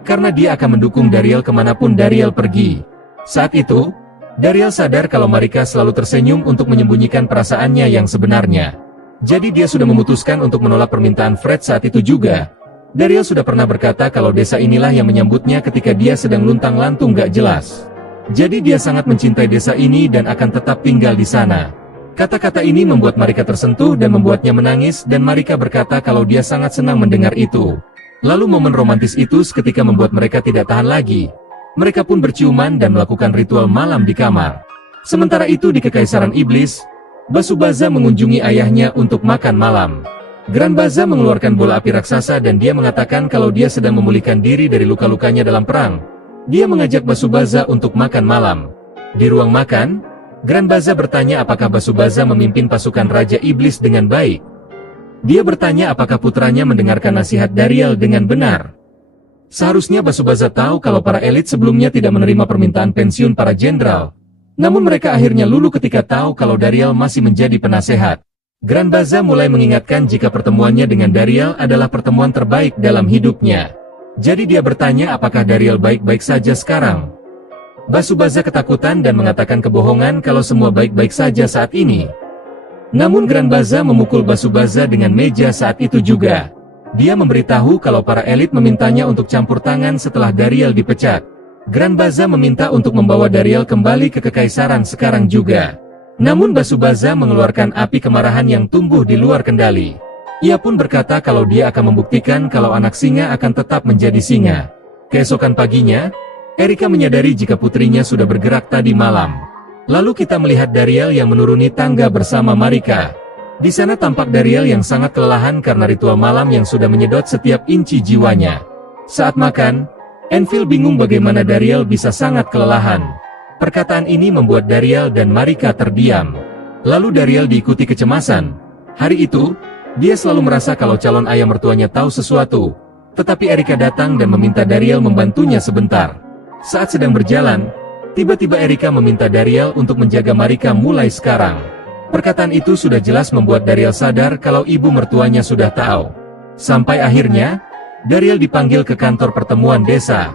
Karena dia akan mendukung Dariel kemanapun Dariel pergi. Saat itu, Dariel sadar kalau Marika selalu tersenyum untuk menyembunyikan perasaannya yang sebenarnya. Jadi dia sudah memutuskan untuk menolak permintaan Fred saat itu juga. Dariel sudah pernah berkata kalau desa inilah yang menyambutnya ketika dia sedang luntang-lantung gak jelas. Jadi dia sangat mencintai desa ini dan akan tetap tinggal di sana. Kata-kata ini membuat Marika tersentuh dan membuatnya menangis dan Marika berkata kalau dia sangat senang mendengar itu. Lalu momen romantis itu seketika membuat mereka tidak tahan lagi. Mereka pun berciuman dan melakukan ritual malam di kamar. Sementara itu di Kekaisaran Iblis, Basubaza mengunjungi ayahnya untuk makan malam. Gran Baza mengeluarkan bola api raksasa dan dia mengatakan kalau dia sedang memulihkan diri dari luka-lukanya dalam perang. Dia mengajak Basubaza untuk makan malam. Di ruang makan, Gran Baza bertanya apakah Basubaza memimpin pasukan Raja Iblis dengan baik. Dia bertanya apakah putranya mendengarkan nasihat Dariel dengan benar. Seharusnya Basubaza tahu kalau para elit sebelumnya tidak menerima permintaan pensiun para jenderal. Namun mereka akhirnya luluh ketika tahu kalau Dariel masih menjadi penasehat. Gran Baza mulai mengingatkan jika pertemuannya dengan Dariel adalah pertemuan terbaik dalam hidupnya. Jadi dia bertanya apakah Dariel baik-baik saja sekarang. Basubaza ketakutan dan mengatakan kebohongan kalau semua baik-baik saja saat ini. Namun Gran Baza memukul Basubaza dengan meja saat itu juga. Dia memberitahu kalau para elit memintanya untuk campur tangan setelah Dariel dipecat. Grand Baza meminta untuk membawa Dariel kembali ke kekaisaran sekarang juga. Namun Basubaza mengeluarkan api kemarahan yang tumbuh di luar kendali. Ia pun berkata kalau dia akan membuktikan kalau anak singa akan tetap menjadi singa. Keesokan paginya, Erika menyadari jika putrinya sudah bergerak tadi malam. Lalu kita melihat Dariel yang menuruni tangga bersama Marika. Di sana tampak Dariel yang sangat kelelahan karena ritual malam yang sudah menyedot setiap inci jiwanya. Saat makan, Enfield bingung bagaimana Dariel bisa sangat kelelahan. Perkataan ini membuat Dariel dan Marika terdiam. Lalu Dariel diikuti kecemasan. Hari itu, dia selalu merasa kalau calon ayah mertuanya tahu sesuatu. Tetapi Erika datang dan meminta Dariel membantunya sebentar. Saat sedang berjalan, tiba-tiba Erika meminta Dariel untuk menjaga Marika mulai sekarang. Perkataan itu sudah jelas membuat Dariel sadar kalau ibu mertuanya sudah tahu. Sampai akhirnya, Dariel dipanggil ke kantor pertemuan desa.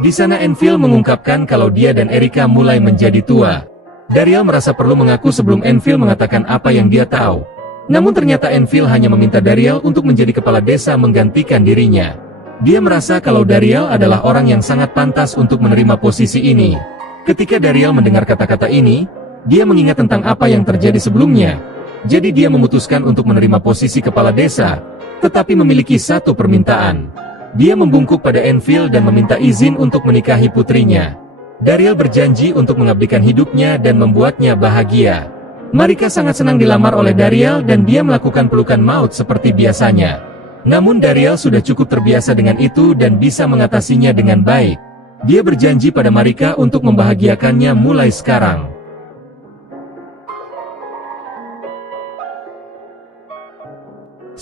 Di sana Enfield mengungkapkan kalau dia dan Erika mulai menjadi tua. Dariel merasa perlu mengaku sebelum Enfield mengatakan apa yang dia tahu. Namun ternyata Enfield hanya meminta Dariel untuk menjadi kepala desa menggantikan dirinya. Dia merasa kalau Dariel adalah orang yang sangat pantas untuk menerima posisi ini. Ketika Dariel mendengar kata-kata ini, dia mengingat tentang apa yang terjadi sebelumnya. Jadi dia memutuskan untuk menerima posisi kepala desa, tetapi memiliki satu permintaan. Dia membungkuk pada Enfield dan meminta izin untuk menikahi putrinya. Dariel berjanji untuk mengabdikan hidupnya dan membuatnya bahagia. Marika sangat senang dilamar oleh Dariel dan dia melakukan pelukan maut seperti biasanya. Namun Dariel sudah cukup terbiasa dengan itu dan bisa mengatasinya dengan baik. Dia berjanji pada Marika untuk membahagiakannya mulai sekarang.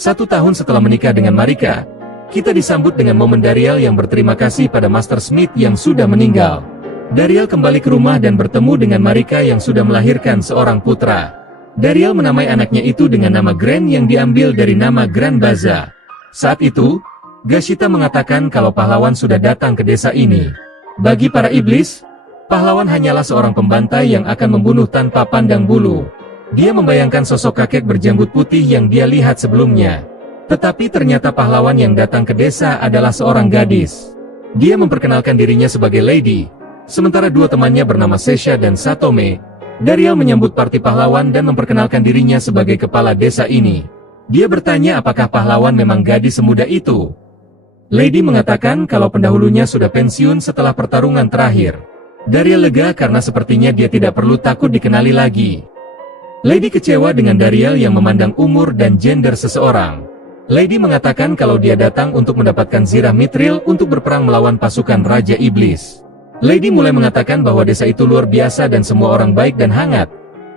Satu tahun setelah menikah dengan Marika, kita disambut dengan momen Dariel yang berterima kasih pada Master Smith yang sudah meninggal. Dariel kembali ke rumah dan bertemu dengan Marika yang sudah melahirkan seorang putra. Dariel menamai anaknya itu dengan nama Grand yang diambil dari nama Grand Baza. Saat itu, Gashita mengatakan kalau pahlawan sudah datang ke desa ini. Bagi para iblis, pahlawan hanyalah seorang pembantai yang akan membunuh tanpa pandang bulu. Dia membayangkan sosok kakek berjanggut putih yang dia lihat sebelumnya. Tetapi ternyata pahlawan yang datang ke desa adalah seorang gadis. Dia memperkenalkan dirinya sebagai Lady. Sementara dua temannya bernama Sesha dan Satome, Dariel menyambut parti pahlawan dan memperkenalkan dirinya sebagai kepala desa ini. Dia bertanya apakah pahlawan memang gadis semuda itu. Lady mengatakan kalau pendahulunya sudah pensiun setelah pertarungan terakhir. Dariel lega karena sepertinya dia tidak perlu takut dikenali lagi. Lady kecewa dengan Dariel yang memandang umur dan gender seseorang. Lady mengatakan kalau dia datang untuk mendapatkan zirah mithril untuk berperang melawan pasukan Raja Iblis. Lady mulai mengatakan bahwa desa itu luar biasa dan semua orang baik dan hangat.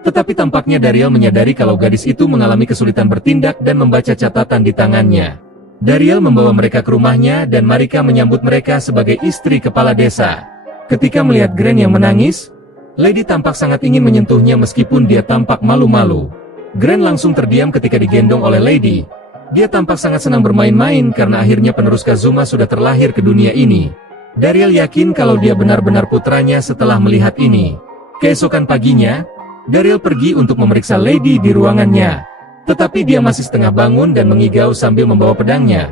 Tetapi tampaknya Dariel menyadari kalau gadis itu mengalami kesulitan bertindak dan membaca catatan di tangannya. Dariel membawa mereka ke rumahnya dan Marika menyambut mereka sebagai istri kepala desa. Ketika melihat Grand yang menangis, Lady tampak sangat ingin menyentuhnya meskipun dia tampak malu-malu. Grand langsung terdiam ketika digendong oleh Lady. Dia tampak sangat senang bermain-main karena akhirnya penerus Kazuma sudah terlahir ke dunia ini. Dariel yakin kalau dia benar-benar putranya setelah melihat ini. Keesokan paginya, Dariel pergi untuk memeriksa Lady di ruangannya. Tetapi dia masih setengah bangun dan mengigau sambil membawa pedangnya.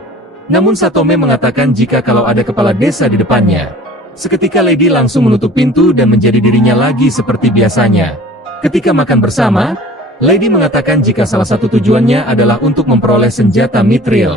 Namun Satome mengatakan jika kalau ada kepala desa di depannya. Seketika Lady langsung menutup pintu dan menjadi dirinya lagi seperti biasanya. Ketika makan bersama, Lady mengatakan jika salah satu tujuannya adalah untuk memperoleh senjata mithril.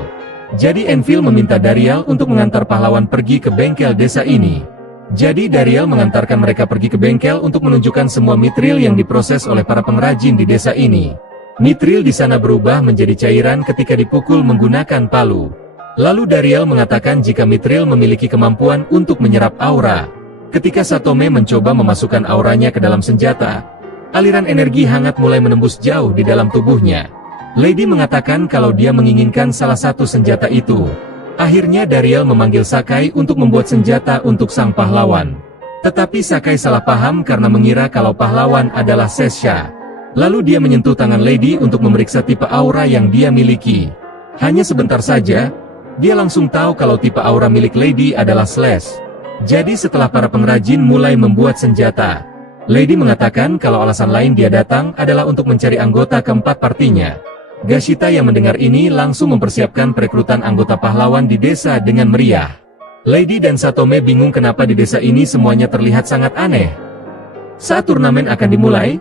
Jadi Enfield meminta Dariel untuk mengantar pahlawan pergi ke bengkel desa ini. Jadi Dariel mengantarkan mereka pergi ke bengkel untuk menunjukkan semua mithril yang diproses oleh para pengrajin di desa ini. Mithril di sana berubah menjadi cairan ketika dipukul menggunakan palu. Lalu Dariel mengatakan jika mithril memiliki kemampuan untuk menyerap aura. Ketika Satome mencoba memasukkan auranya ke dalam senjata, aliran energi hangat mulai menembus jauh di dalam tubuhnya. Lady mengatakan kalau dia menginginkan salah satu senjata itu. Akhirnya Dariel memanggil Sakai untuk membuat senjata untuk sang pahlawan. Tetapi Sakai salah paham karena mengira kalau pahlawan adalah Sesha. Lalu dia menyentuh tangan Lady untuk memeriksa tipe aura yang dia miliki. Hanya sebentar saja, dia langsung tahu kalau tipe aura milik Lady adalah Slash. Jadi setelah para pengrajin mulai membuat senjata, Lady mengatakan kalau alasan lain dia datang adalah untuk mencari anggota keempat partinya. Gashita yang mendengar ini langsung mempersiapkan perekrutan anggota pahlawan di desa dengan meriah. Lady dan Satome bingung kenapa di desa ini semuanya terlihat sangat aneh. Saat turnamen akan dimulai,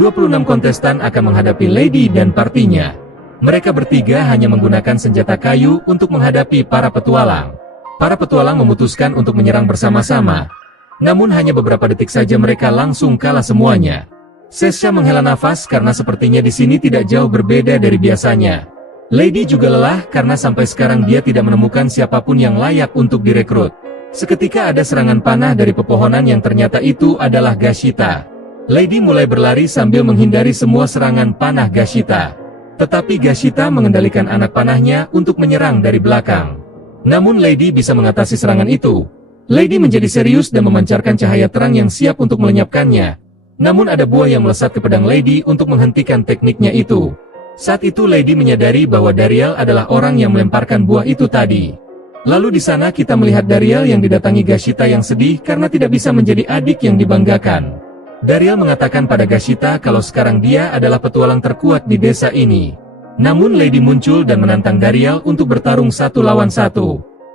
26 kontestan akan menghadapi Lady dan partinya. Mereka bertiga hanya menggunakan senjata kayu untuk menghadapi para petualang. Para petualang memutuskan untuk menyerang bersama-sama. Namun hanya beberapa detik saja mereka langsung kalah semuanya. Sesha menghela nafas karena sepertinya di sini tidak jauh berbeda dari biasanya. Lady juga lelah karena sampai sekarang dia tidak menemukan siapapun yang layak untuk direkrut. Seketika ada serangan panah dari pepohonan yang ternyata itu adalah Gashita. Lady mulai berlari sambil menghindari semua serangan panah Gashita. Tetapi Gashita mengendalikan anak panahnya untuk menyerang dari belakang. Namun Lady bisa mengatasi serangan itu. Lady menjadi serius dan memancarkan cahaya terang yang siap untuk melenyapkannya. Namun ada buah yang melesat ke pedang Lady untuk menghentikan tekniknya itu. Saat itu Lady menyadari bahwa Dariel adalah orang yang melemparkan buah itu tadi. Lalu di sana kita melihat Dariel yang didatangi Gashita yang sedih karena tidak bisa menjadi adik yang dibanggakan. Dariel mengatakan pada Gashita kalau sekarang dia adalah petualang terkuat di desa ini. Namun Lady muncul dan menantang Dariel untuk bertarung 1 lawan 1.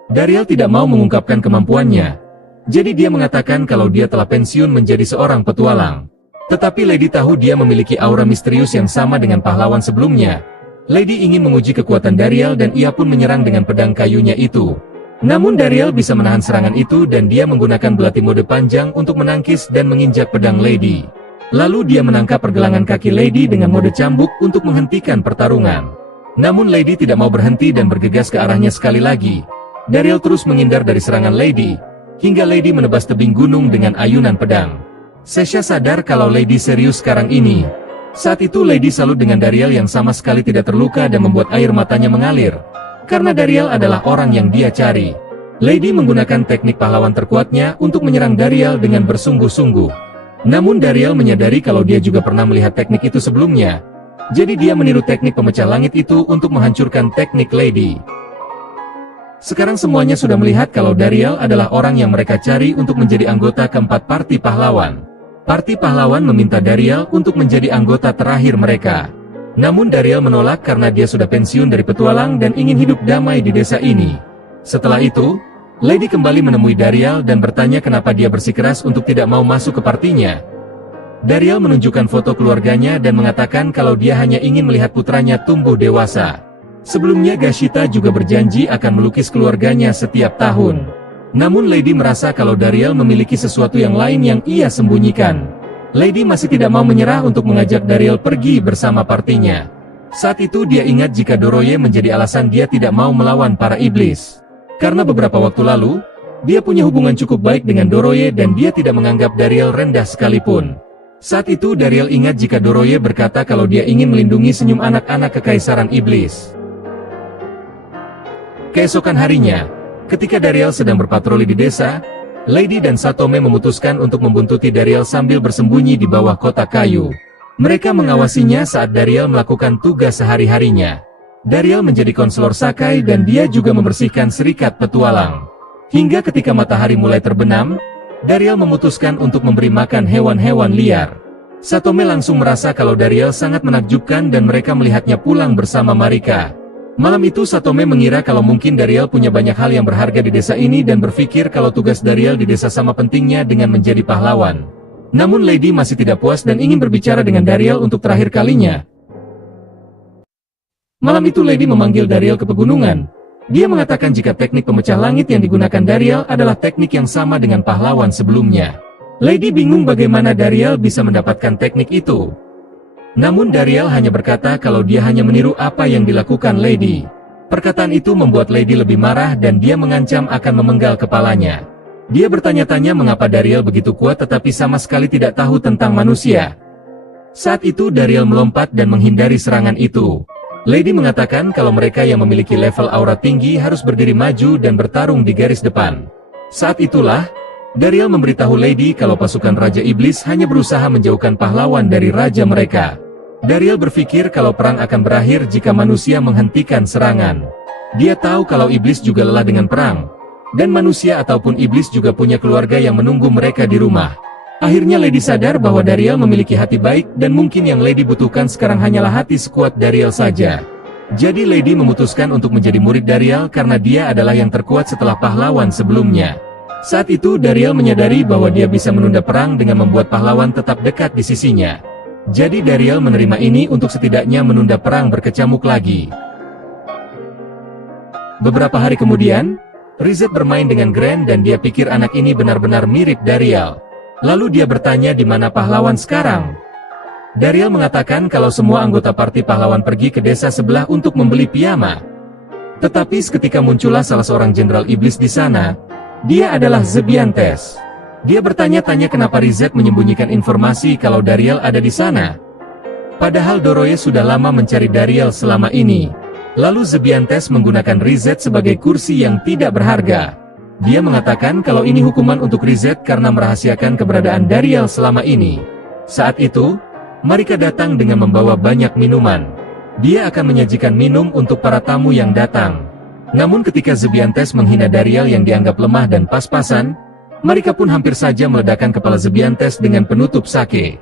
Dariel tidak mau mengungkapkan kemampuannya. Jadi dia mengatakan kalau dia telah pensiun menjadi seorang petualang. Tetapi Lady tahu dia memiliki aura misterius yang sama dengan pahlawan sebelumnya. Lady ingin menguji kekuatan Dariel dan ia pun menyerang dengan pedang kayunya itu. Namun Dariel bisa menahan serangan itu dan dia menggunakan belati mode panjang untuk menangkis dan menginjak pedang Lady. Lalu dia menangkap pergelangan kaki Lady dengan mode cambuk untuk menghentikan pertarungan. Namun Lady tidak mau berhenti dan bergegas ke arahnya sekali lagi. Dariel terus menghindar dari serangan Lady, hingga Lady menebas tebing gunung dengan ayunan pedang. Sesha sadar kalau Lady serius sekarang ini. Saat itu Lady salut dengan Dariel yang sama sekali tidak terluka dan membuat air matanya mengalir. Karena Dariel adalah orang yang dia cari. Lady menggunakan teknik pahlawan terkuatnya untuk menyerang Dariel dengan bersungguh-sungguh. Namun Dariel menyadari kalau dia juga pernah melihat teknik itu sebelumnya. Jadi dia meniru teknik pemecah langit itu untuk menghancurkan teknik Lady. Sekarang semuanya sudah melihat kalau Dariel adalah orang yang mereka cari untuk menjadi anggota keempat parti pahlawan. Parti pahlawan meminta Dariel untuk menjadi anggota terakhir mereka. Namun Dariel menolak karena dia sudah pensiun dari petualang dan ingin hidup damai di desa ini. Setelah itu, Lady kembali menemui Dariel dan bertanya kenapa dia bersikeras untuk tidak mau masuk ke partinya. Dariel menunjukkan foto keluarganya dan mengatakan kalau dia hanya ingin melihat putranya tumbuh dewasa. Sebelumnya Gashita juga berjanji akan melukis keluarganya setiap tahun. Namun Lady merasa kalau Dariel memiliki sesuatu yang lain yang ia sembunyikan. Lady masih tidak mau menyerah untuk mengajak Dariel pergi bersama partinya. Saat itu dia ingat jika Doroye menjadi alasan dia tidak mau melawan para iblis. Karena beberapa waktu lalu, dia punya hubungan cukup baik dengan Doroye dan dia tidak menganggap Dariel rendah sekalipun. Saat itu Dariel ingat jika Doroye berkata kalau dia ingin melindungi senyum anak-anak kekaisaran iblis. Keesokan harinya, ketika Dariel sedang berpatroli di desa, Lady dan Satome memutuskan untuk membuntuti Dariel sambil bersembunyi di bawah kotak kayu. Mereka mengawasinya saat Dariel melakukan tugas sehari-harinya. Dariel menjadi konselor Sakai dan dia juga membersihkan serikat petualang. Hingga ketika matahari mulai terbenam, Dariel memutuskan untuk memberi makan hewan-hewan liar. Satome langsung merasa kalau Dariel sangat menakjubkan dan mereka melihatnya pulang bersama Marika. Malam itu Satome mengira kalau mungkin Dariel punya banyak hal yang berharga di desa ini dan berpikir kalau tugas Dariel di desa sama pentingnya dengan menjadi pahlawan. Namun Lady masih tidak puas dan ingin berbicara dengan Dariel untuk terakhir kalinya. Malam itu Lady memanggil Dariel ke pegunungan. Dia mengatakan jika teknik pemecah langit yang digunakan Dariel adalah teknik yang sama dengan pahlawan sebelumnya. Lady bingung bagaimana Dariel bisa mendapatkan teknik itu. Namun Dariel hanya berkata kalau dia hanya meniru apa yang dilakukan Lady. Perkataan itu membuat Lady lebih marah dan dia mengancam akan memenggal kepalanya. Dia bertanya-tanya mengapa Dariel begitu kuat tetapi sama sekali tidak tahu tentang manusia. Saat itu Dariel melompat dan menghindari serangan itu. Lady mengatakan kalau mereka yang memiliki level aura tinggi harus berdiri maju dan bertarung di garis depan. Saat itulah, Dariel memberitahu Lady kalau pasukan Raja Iblis hanya berusaha menjauhkan pahlawan dari raja mereka. Dariel berpikir kalau perang akan berakhir jika manusia menghentikan serangan. Dia tahu kalau iblis juga lelah dengan perang. Dan manusia ataupun iblis juga punya keluarga yang menunggu mereka di rumah. Akhirnya Lady sadar bahwa Dariel memiliki hati baik dan mungkin yang Lady butuhkan sekarang hanyalah hati sekuat Dariel saja. Jadi Lady memutuskan untuk menjadi murid Dariel karena dia adalah yang terkuat setelah pahlawan sebelumnya. Saat itu Dariel menyadari bahwa dia bisa menunda perang dengan membuat pahlawan tetap dekat di sisinya. Jadi Dariel menerima ini untuk setidaknya menunda perang berkecamuk lagi. Beberapa hari kemudian, Rizet bermain dengan Grand dan dia pikir anak ini benar-benar mirip Dariel. Lalu dia bertanya di mana pahlawan sekarang. Dariel mengatakan kalau semua anggota parti pahlawan pergi ke desa sebelah untuk membeli piyama. Tetapi seketika muncullah salah seorang jenderal iblis di sana. Dia adalah Zebiantes. Dia bertanya-tanya kenapa Rizet menyembunyikan informasi kalau Dariel ada di sana. Padahal Doroye sudah lama mencari Dariel selama ini. Lalu Zebiantes menggunakan Rizet sebagai kursi yang tidak berharga. Dia mengatakan kalau ini hukuman untuk Rizet karena merahasiakan keberadaan Dariel selama ini. Saat itu, mereka datang dengan membawa banyak minuman. Dia akan menyajikan minum untuk para tamu yang datang. Namun ketika Zebiantes menghina Dariel yang dianggap lemah dan pas-pasan, mereka pun hampir saja meledakkan kepala Zebiantes dengan penutup sake.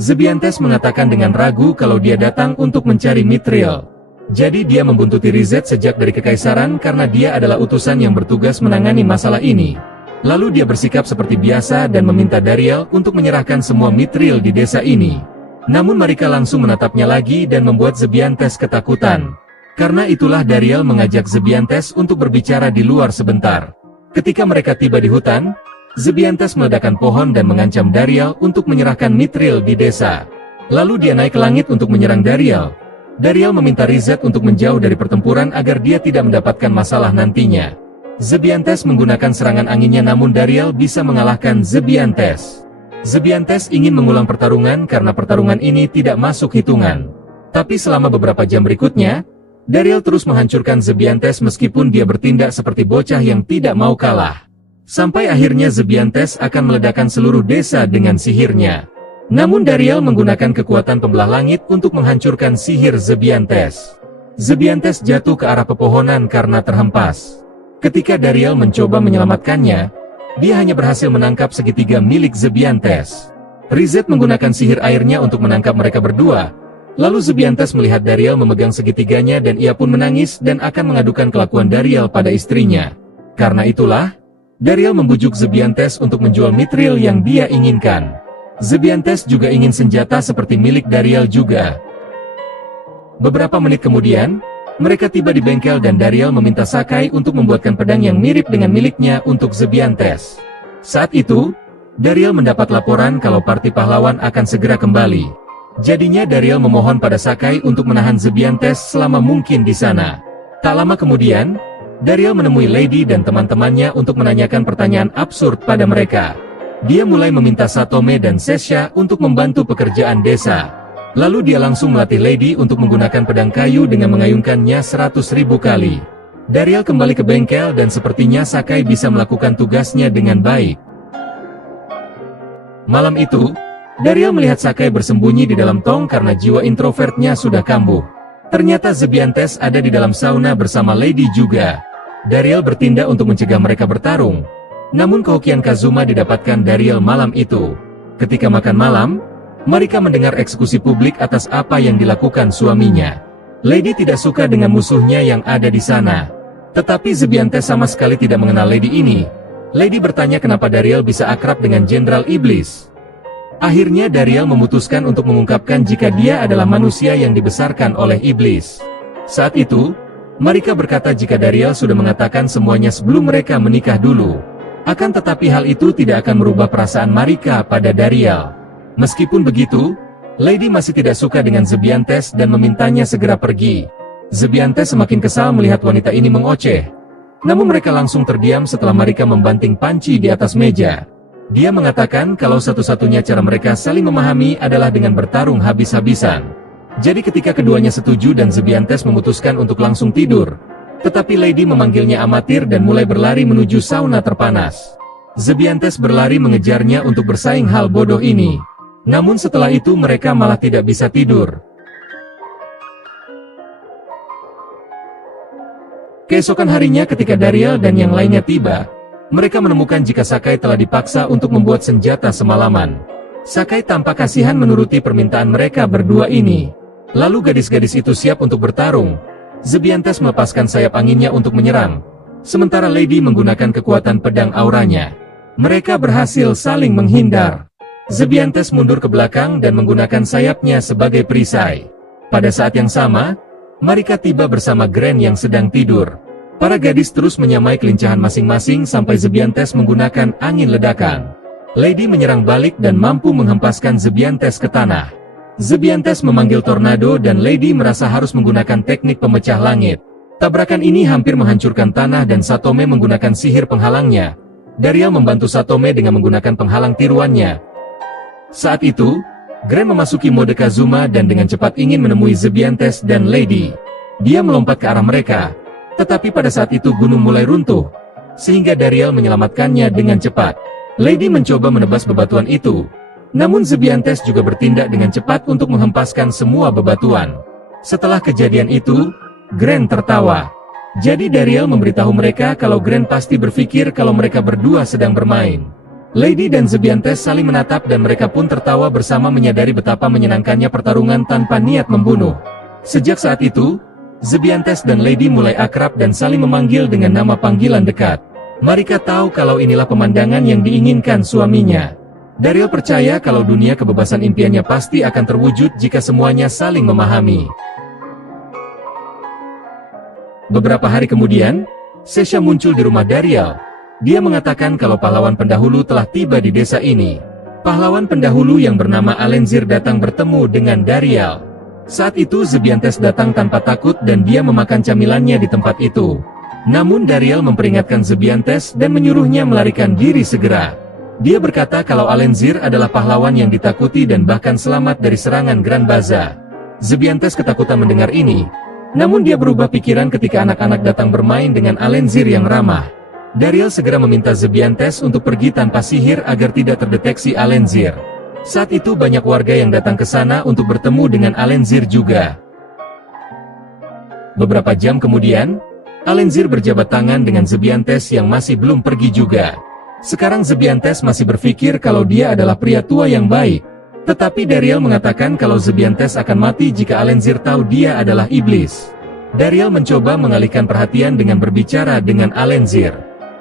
Zebiantes mengatakan dengan ragu kalau dia datang untuk mencari Mithril. Jadi dia membuntuti Rizet sejak dari kekaisaran karena dia adalah utusan yang bertugas menangani masalah ini. Lalu dia bersikap seperti biasa dan meminta Dariel untuk menyerahkan semua Mithril di desa ini. Namun mereka langsung menatapnya lagi dan membuat Zebiantes ketakutan. Karena itulah Dariel mengajak Zebiantes untuk berbicara di luar sebentar. Ketika mereka tiba di hutan, Zebiantes meledakkan pohon dan mengancam Dariel untuk menyerahkan Mithril di desa. Lalu dia naik ke langit untuk menyerang Dariel. Dariel meminta Rizet untuk menjauh dari pertempuran agar dia tidak mendapatkan masalah nantinya. Zebiantes menggunakan serangan anginnya namun Dariel bisa mengalahkan Zebiantes. Zebiantes ingin mengulang pertarungan karena pertarungan ini tidak masuk hitungan. Tapi selama beberapa jam berikutnya, Dariel terus menghancurkan Zebiantes meskipun dia bertindak seperti bocah yang tidak mau kalah. Sampai akhirnya Zebiantes akan meledakkan seluruh desa dengan sihirnya. Namun Dariel menggunakan kekuatan pembelah langit untuk menghancurkan sihir Zebiantes. Zebiantes jatuh ke arah pepohonan karena terhempas. Ketika Dariel mencoba menyelamatkannya, dia hanya berhasil menangkap segitiga milik Zebiantes. Rizet menggunakan sihir airnya untuk menangkap mereka berdua. Lalu Zebiantes melihat Dariel memegang segitiganya dan ia pun menangis dan akan mengadukan kelakuan Dariel pada istrinya. Karena itulah, Dariel membujuk Zebiantes untuk menjual Mithril yang dia inginkan. Zebiantes juga ingin senjata seperti milik Dariel juga. Beberapa menit kemudian, mereka tiba di bengkel dan Dariel meminta Sakai untuk membuatkan pedang yang mirip dengan miliknya untuk Zebiantes. Saat itu, Dariel mendapat laporan kalau parti pahlawan akan segera kembali. Jadinya Dariel memohon pada Sakai untuk menahan Zebiantes selama mungkin di sana. Tak lama kemudian, Dariel menemui Lady dan teman-temannya untuk menanyakan pertanyaan absurd pada mereka. Dia mulai meminta Satome dan Sesha untuk membantu pekerjaan desa. Lalu dia langsung melatih Lady untuk menggunakan pedang kayu dengan mengayunkannya 100.000 kali. Dariel kembali ke bengkel dan sepertinya Sakai bisa melakukan tugasnya dengan baik. Malam itu, Dariel melihat Sakai bersembunyi di dalam tong karena jiwa introvertnya sudah kambuh. Ternyata Zebiantes ada di dalam sauna bersama Lady juga. Dariel bertindak untuk mencegah mereka bertarung. Namun kehokian Kazuma didapatkan Dariel malam itu. Ketika makan malam, mereka mendengar eksekusi publik atas apa yang dilakukan suaminya. Lady tidak suka dengan musuhnya yang ada di sana. Tetapi Zebiantes sama sekali tidak mengenal Lady ini. Lady bertanya kenapa Dariel bisa akrab dengan Jenderal Iblis. Akhirnya Dariel memutuskan untuk mengungkapkan jika dia adalah manusia yang dibesarkan oleh Iblis. Saat itu, mereka berkata jika Dariel sudah mengatakan semuanya sebelum mereka menikah dulu. Akan tetapi hal itu tidak akan merubah perasaan Marika pada Dariel. Meskipun begitu, Lady masih tidak suka dengan Zebiantes dan memintanya segera pergi. Zebiantes semakin kesal melihat wanita ini mengoceh. Namun mereka langsung terdiam setelah Marika membanting panci di atas meja. Dia mengatakan kalau satu-satunya cara mereka saling memahami adalah dengan bertarung habis-habisan. Jadi ketika keduanya setuju dan Zebiantes memutuskan untuk langsung tidur. Tetapi Lady memanggilnya amatir dan mulai berlari menuju sauna terpanas. Zebiantes berlari mengejarnya untuk bersaing hal bodoh ini. Namun setelah itu mereka malah tidak bisa tidur. Keesokan harinya ketika Dariel dan yang lainnya tiba, mereka menemukan jika Sakai telah dipaksa untuk membuat senjata semalaman. Sakai tampak kasihan menuruti permintaan mereka berdua ini. Lalu gadis-gadis itu siap untuk bertarung. Zebiantes melepaskan sayap anginnya untuk menyerang. Sementara Lady menggunakan kekuatan pedang auranya. Mereka berhasil saling menghindar. Zebiantes mundur ke belakang dan menggunakan sayapnya sebagai perisai. Pada saat yang sama, Marika tiba bersama Gren yang sedang tidur. Para gadis terus menyamai kelincahan masing-masing sampai Zebiantes menggunakan angin ledakan. Lady menyerang balik dan mampu menghempaskan Zebiantes ke tanah. Zebiantes memanggil tornado dan Lady merasa harus menggunakan teknik pemecah langit. Tabrakan ini hampir menghancurkan tanah dan Satome menggunakan sihir penghalangnya. Dariel membantu Satome dengan menggunakan penghalang tiruannya. Saat itu, Gren memasuki mode Kazuma dan dengan cepat ingin menemui Zebiantes dan Lady. Dia melompat ke arah mereka. Tetapi pada saat itu gunung mulai runtuh, sehingga Dariel menyelamatkannya dengan cepat. Lady mencoba menebas bebatuan itu. Namun Zebiantes juga bertindak dengan cepat untuk menghempaskan semua bebatuan. Setelah kejadian itu, Gren tertawa. Jadi Dariel memberitahu mereka kalau Gren pasti berpikir kalau mereka berdua sedang bermain. Lady dan Zebiantes saling menatap dan mereka pun tertawa bersama menyadari betapa menyenangkannya pertarungan tanpa niat membunuh. Sejak saat itu, Zebiantes dan Lady mulai akrab dan saling memanggil dengan nama panggilan dekat. Marika tahu kalau inilah pemandangan yang diinginkan suaminya. Dariel percaya kalau dunia kebebasan impiannya pasti akan terwujud jika semuanya saling memahami. Beberapa hari kemudian, Sesha muncul di rumah Dariel. Dia mengatakan kalau pahlawan pendahulu telah tiba di desa ini. Pahlawan pendahulu yang bernama Alenzir datang bertemu dengan Dariel. Saat itu Zebiantes datang tanpa takut dan dia memakan camilannya di tempat itu. Namun Dariel memperingatkan Zebiantes dan menyuruhnya melarikan diri segera. Dia berkata kalau Alenzir adalah pahlawan yang ditakuti dan bahkan selamat dari serangan Gran Baza. Zebiantes ketakutan mendengar ini. Namun dia berubah pikiran ketika anak-anak datang bermain dengan Alenzir yang ramah. Dariel segera meminta Zebiantes untuk pergi tanpa sihir agar tidak terdeteksi Alenzir. Saat itu banyak warga yang datang ke sana untuk bertemu dengan Alenzir juga. Beberapa jam kemudian, Alenzir berjabat tangan dengan Zebiantes yang masih belum pergi juga. Sekarang Zebiantes masih berpikir kalau dia adalah pria tua yang baik. Tetapi Dariel mengatakan kalau Zebiantes akan mati jika Alenzir tahu dia adalah iblis. Dariel mencoba mengalihkan perhatian dengan berbicara dengan Alenzir.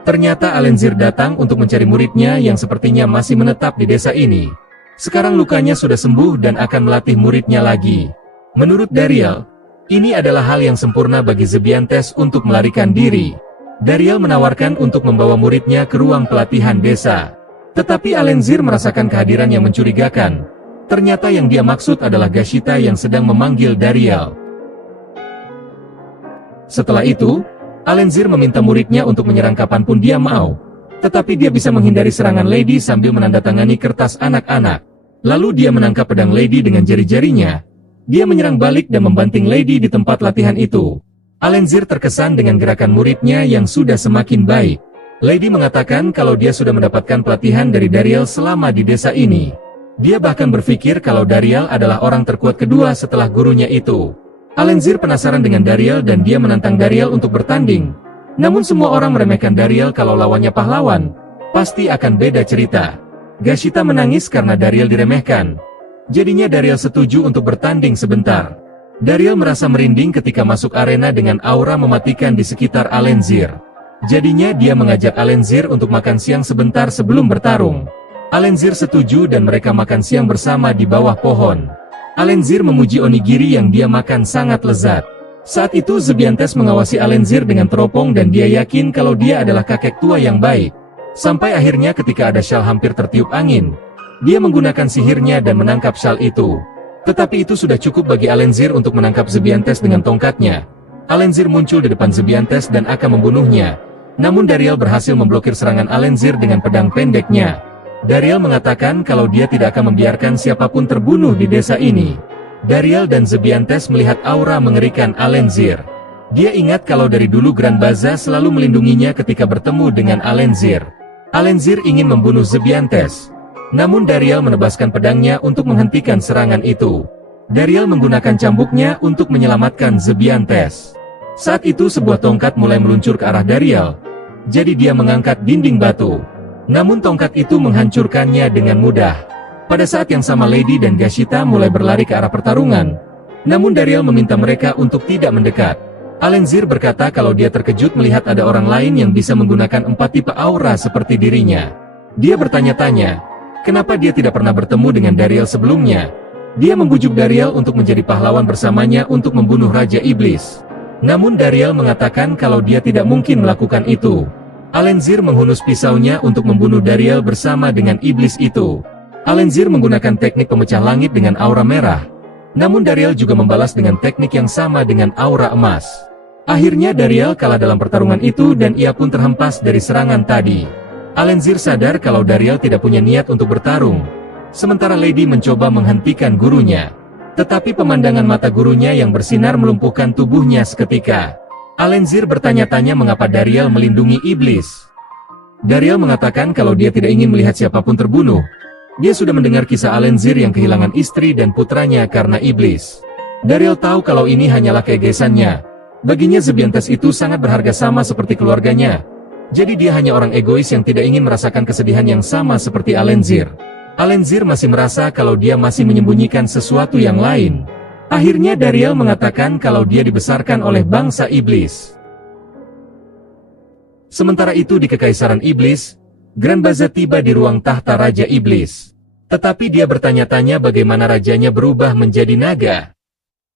Ternyata Alenzir datang untuk mencari muridnya yang sepertinya masih menetap di desa ini. Sekarang lukanya sudah sembuh dan akan melatih muridnya lagi. Menurut Dariel, ini adalah hal yang sempurna bagi Zebiantes untuk melarikan diri. Dariel menawarkan untuk membawa muridnya ke ruang pelatihan desa. Tetapi Alenzir merasakan kehadiran yang mencurigakan. Ternyata yang dia maksud adalah Gashita yang sedang memanggil Dariel. Setelah itu, Alenzir meminta muridnya untuk menyerang kapanpun dia mau. Tetapi dia bisa menghindari serangan Lady sambil menandatangani kertas anak-anak. Lalu dia menangkap pedang Lady dengan jari-jarinya. Dia menyerang balik dan membanting Lady di tempat latihan itu. Alenzir terkesan dengan gerakan muridnya yang sudah semakin baik. Lady mengatakan kalau dia sudah mendapatkan pelatihan dari Dariel selama di desa ini. Dia bahkan berpikir kalau Dariel adalah orang terkuat kedua setelah gurunya itu. Alenzir penasaran dengan Dariel dan dia menantang Dariel untuk bertanding. Namun semua orang meremehkan Dariel kalau lawannya pahlawan. Pasti akan beda cerita. Gashita menangis karena Dariel diremehkan. Jadinya Dariel setuju untuk bertanding sebentar. Dariel merasa merinding ketika masuk arena dengan aura mematikan di sekitar Alenzir. Jadinya dia mengajak Alenzir untuk makan siang sebentar sebelum bertarung. Alenzir setuju dan mereka makan siang bersama di bawah pohon. Alenzir memuji onigiri yang dia makan sangat lezat. Saat itu Zebiantes mengawasi Alenzir dengan teropong dan dia yakin kalau dia adalah kakek tua yang baik. Sampai akhirnya ketika ada syal hampir tertiup angin, dia menggunakan sihirnya dan menangkap syal itu. Tetapi itu sudah cukup bagi Alenzir untuk menangkap Zebiantes dengan tongkatnya. Alenzir muncul di depan Zebiantes dan akan membunuhnya. Namun Dariel berhasil memblokir serangan Alenzir dengan pedang pendeknya. Dariel mengatakan kalau dia tidak akan membiarkan siapapun terbunuh di desa ini. Dariel dan Zebiantes melihat aura mengerikan Alenzir. Dia ingat kalau dari dulu Gran Baza selalu melindunginya ketika bertemu dengan Alenzir. Alenzir ingin membunuh Zebiantes. Namun Dariel menebaskan pedangnya untuk menghentikan serangan itu. Dariel menggunakan cambuknya untuk menyelamatkan Zebiantes. Saat itu sebuah tongkat mulai meluncur ke arah Dariel. Jadi dia mengangkat dinding batu. Namun tongkat itu menghancurkannya dengan mudah. Pada saat yang sama Lady dan Gashita mulai berlari ke arah pertarungan. Namun Dariel meminta mereka untuk tidak mendekat. Alenzir berkata kalau dia terkejut melihat ada orang lain yang bisa menggunakan 4 tipe aura seperti dirinya. Dia bertanya-tanya, kenapa dia tidak pernah bertemu dengan Dariel sebelumnya. Dia membujuk Dariel untuk menjadi pahlawan bersamanya untuk membunuh Raja Iblis. Namun Dariel mengatakan kalau dia tidak mungkin melakukan itu. Alenzir menghunus pisaunya untuk membunuh Dariel bersama dengan iblis itu. Alenzir menggunakan teknik pemecah langit dengan aura merah. Namun Dariel juga membalas dengan teknik yang sama dengan aura emas. Akhirnya Dariel kalah dalam pertarungan itu dan ia pun terhempas dari serangan tadi. Alenzir sadar kalau Dariel tidak punya niat untuk bertarung. Sementara Lady mencoba menghentikan gurunya. Tetapi pemandangan mata gurunya yang bersinar melumpuhkan tubuhnya seketika. Alenzir bertanya-tanya mengapa Dariel melindungi iblis. Dariel mengatakan kalau dia tidak ingin melihat siapapun terbunuh. Dia sudah mendengar kisah Alenzir yang kehilangan istri dan putranya karena iblis. Dariel tahu kalau ini hanyalah keegoisannya. Baginya Zebiantes itu sangat berharga sama seperti keluarganya. Jadi dia hanya orang egois yang tidak ingin merasakan kesedihan yang sama seperti Alenzir. Alenzir masih merasa kalau dia masih menyembunyikan sesuatu yang lain. Akhirnya Dariel mengatakan kalau dia dibesarkan oleh bangsa iblis. Sementara itu di Kekaisaran Iblis, Grand Baza tiba di ruang tahta Raja Iblis. Tetapi dia bertanya-tanya bagaimana rajanya berubah menjadi naga.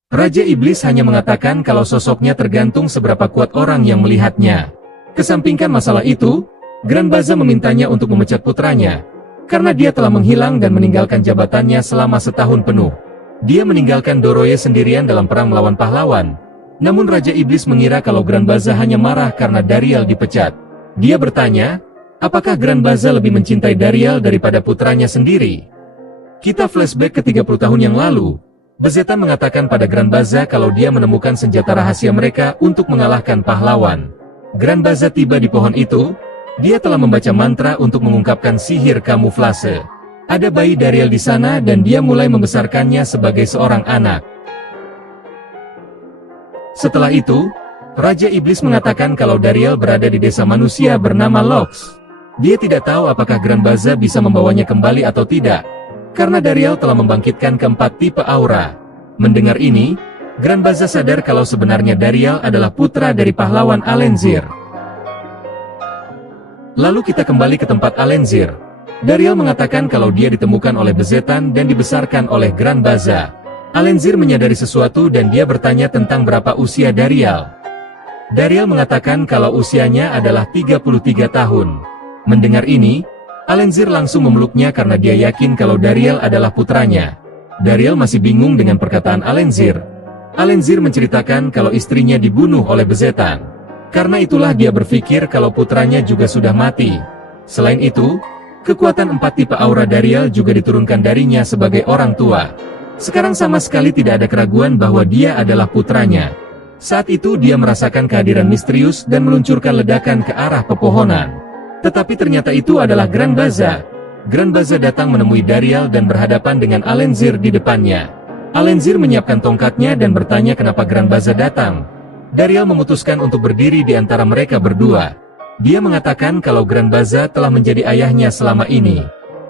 Raja Iblis hanya mengatakan kalau sosoknya tergantung seberapa kuat orang yang melihatnya. Kesampingkan masalah itu, Grand Baza memintanya untuk memecat putranya, karena dia telah menghilang dan meninggalkan jabatannya selama setahun penuh. Dia meninggalkan Doroye sendirian dalam perang melawan pahlawan. Namun Raja Iblis mengira kalau Grand Baza hanya marah karena Dariel dipecat. Dia bertanya, apakah Grand Baza lebih mencintai Dariel daripada putranya sendiri? Kita flashback ke 30 tahun yang lalu. Bezetan mengatakan pada Grand Baza kalau dia menemukan senjata rahasia mereka untuk mengalahkan pahlawan. Grand Baza tiba di pohon itu. Dia telah membaca mantra untuk mengungkapkan sihir kamuflase. Ada bayi Dariel di sana dan dia mulai membesarkannya sebagai seorang anak. Setelah itu, Raja Iblis mengatakan kalau Dariel berada di desa manusia bernama Lox. Dia tidak tahu apakah Grand Baza bisa membawanya kembali atau tidak, karena Dariel telah membangkitkan keempat tipe aura. Mendengar ini, Grand Baza sadar kalau sebenarnya Dariel adalah putra dari pahlawan Alenzir. Lalu kita kembali ke tempat Alenzir. Dariel mengatakan kalau dia ditemukan oleh Bezetan dan dibesarkan oleh Grand Baza. Alenzir menyadari sesuatu dan dia bertanya tentang berapa usia Dariel. Dariel mengatakan kalau usianya adalah 33 tahun. Mendengar ini, Alenzir langsung memeluknya karena dia yakin kalau Dariel adalah putranya. Dariel masih bingung dengan perkataan Alenzir. Alenzir menceritakan kalau istrinya dibunuh oleh Bezetan. Karena itulah dia berpikir kalau putranya juga sudah mati. Selain itu, kekuatan 4 tipe aura Dariel juga diturunkan darinya sebagai orang tua. Sekarang sama sekali tidak ada keraguan bahwa dia adalah putranya. Saat itu dia merasakan kehadiran misterius dan meluncurkan ledakan ke arah pepohonan. Tetapi ternyata itu adalah Grand Baza. Grand Baza datang menemui Dariel dan berhadapan dengan Alenzir di depannya. Alenzir menyiapkan tongkatnya dan bertanya kenapa Grand Baza datang. Dariel memutuskan untuk berdiri di antara mereka berdua. Dia mengatakan kalau Grand Baza telah menjadi ayahnya selama ini.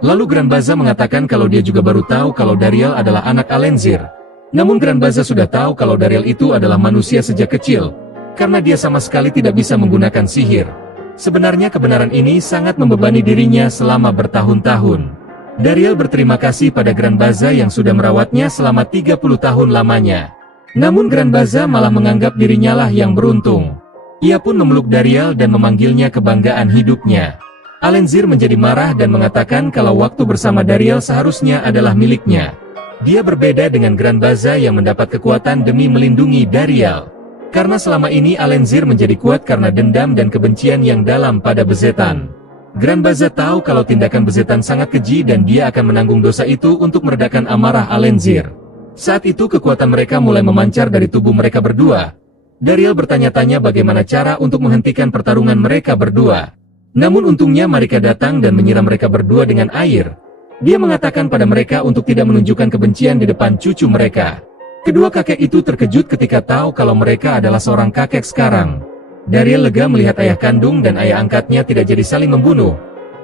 Lalu Grand Baza mengatakan kalau dia juga baru tahu kalau Dariel adalah anak Alenzir. Namun Grand Baza sudah tahu kalau Dariel itu adalah manusia sejak kecil, karena dia sama sekali tidak bisa menggunakan sihir. Sebenarnya kebenaran ini sangat membebani dirinya selama bertahun-tahun. Dariel berterima kasih pada Grand Baza yang sudah merawatnya selama 30 tahun lamanya. Namun Grand Baza malah menganggap dirinya lah yang beruntung. Ia pun memeluk Dariel dan memanggilnya kebanggaan hidupnya. Alenzir menjadi marah dan mengatakan kalau waktu bersama Dariel seharusnya adalah miliknya. Dia berbeda dengan Grand Baza yang mendapat kekuatan demi melindungi Dariel. Karena selama ini Alenzir menjadi kuat karena dendam dan kebencian yang dalam pada Bezetan. Grand Baza tahu kalau tindakan Bezetan sangat keji dan dia akan menanggung dosa itu untuk meredakan amarah Alenzir. Saat itu kekuatan mereka mulai memancar dari tubuh mereka berdua. Dariel bertanya-tanya bagaimana cara untuk menghentikan pertarungan mereka berdua. Namun untungnya Marika datang dan menyiram mereka berdua dengan air. Dia mengatakan pada mereka untuk tidak menunjukkan kebencian di depan cucu mereka. Kedua kakek itu terkejut ketika tahu kalau mereka adalah seorang kakek sekarang. Dariel lega melihat ayah kandung dan ayah angkatnya tidak jadi saling membunuh.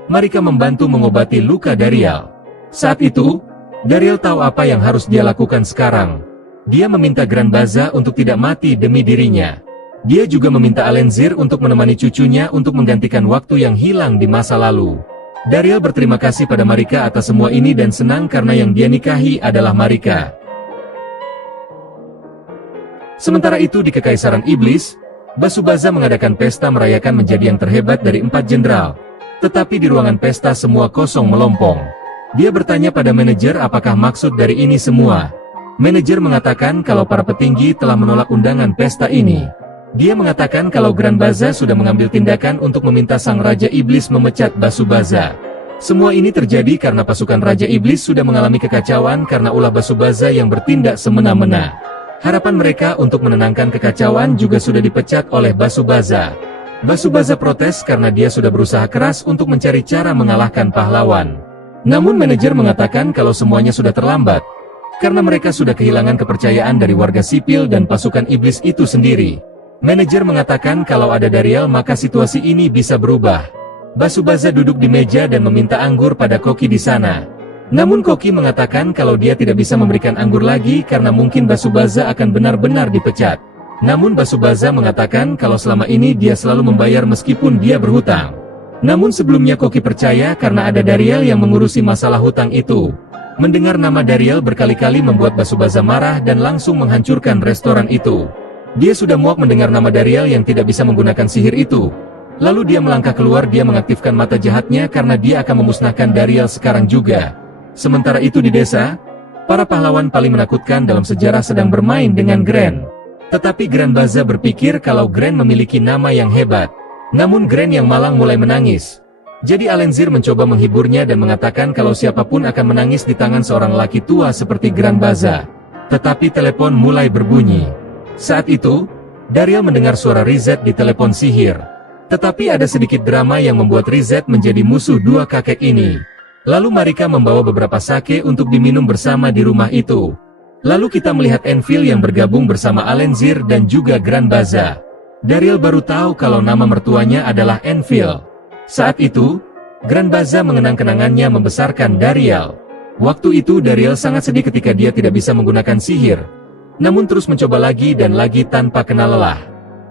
Marika membantu mengobati luka Dariel. Saat itu, Dariel tahu apa yang harus dia lakukan sekarang. Dia meminta Grand Baza untuk tidak mati demi dirinya. Dia juga meminta Alenzir untuk menemani cucunya untuk menggantikan waktu yang hilang di masa lalu. Dariel berterima kasih pada Marika atas semua ini dan senang karena yang dia nikahi adalah Marika. Sementara itu di Kekaisaran Iblis, Basubaza mengadakan pesta merayakan menjadi yang terhebat dari 4 jenderal. Tetapi di ruangan pesta semua kosong melompong. Dia bertanya pada manajer apakah maksud dari ini semua. Manajer mengatakan kalau para petinggi telah menolak undangan pesta ini. Dia mengatakan kalau Grand Baza sudah mengambil tindakan untuk meminta Sang Raja Iblis memecat Basubaza. Semua ini terjadi karena pasukan Raja Iblis sudah mengalami kekacauan karena ulah Basubaza yang bertindak semena-mena. Harapan mereka untuk menenangkan kekacauan juga sudah dipecat oleh Basubaza. Basubaza protes karena dia sudah berusaha keras untuk mencari cara mengalahkan pahlawan. Namun manajer mengatakan kalau semuanya sudah terlambat. Karena mereka sudah kehilangan kepercayaan dari warga sipil dan pasukan iblis itu sendiri. Manajer mengatakan kalau ada Dariel maka situasi ini bisa berubah. Basubaza duduk di meja dan meminta anggur pada koki di sana. Namun koki mengatakan kalau dia tidak bisa memberikan anggur lagi karena mungkin Basubaza akan benar-benar dipecat. Namun Basubaza mengatakan kalau selama ini dia selalu membayar meskipun dia berhutang. Namun sebelumnya koki percaya karena ada Dariel yang mengurusi masalah hutang itu. Mendengar nama Dariel berkali-kali membuat Basubaza marah dan langsung menghancurkan restoran itu. Dia sudah muak mendengar nama Dariel yang tidak bisa menggunakan sihir itu. Lalu dia melangkah keluar, dia mengaktifkan mata jahatnya karena dia akan memusnahkan Dariel sekarang juga. Sementara itu di desa, para pahlawan paling menakutkan dalam sejarah sedang bermain dengan Grand. Tetapi Grand Baza berpikir kalau Grand memiliki nama yang hebat. Namun Grand yang malang mulai menangis. Jadi Alenzir mencoba menghiburnya dan mengatakan kalau siapapun akan menangis di tangan seorang laki tua seperti Grand Baza. Tetapi telepon mulai berbunyi. Saat itu, Dariel mendengar suara Rizet di telepon sihir. Tetapi ada sedikit drama yang membuat Rizet menjadi musuh dua kakek ini. Lalu Marika membawa beberapa sake untuk diminum bersama di rumah itu. Lalu kita melihat Enfield yang bergabung bersama Alenzir dan juga Grand Baza. Dariel baru tahu kalau nama mertuanya adalah Enfield. Saat itu, Grand Baza mengenang kenangannya membesarkan Dariel. Waktu itu Dariel sangat sedih ketika dia tidak bisa menggunakan sihir. Namun terus mencoba lagi dan lagi tanpa kenal lelah.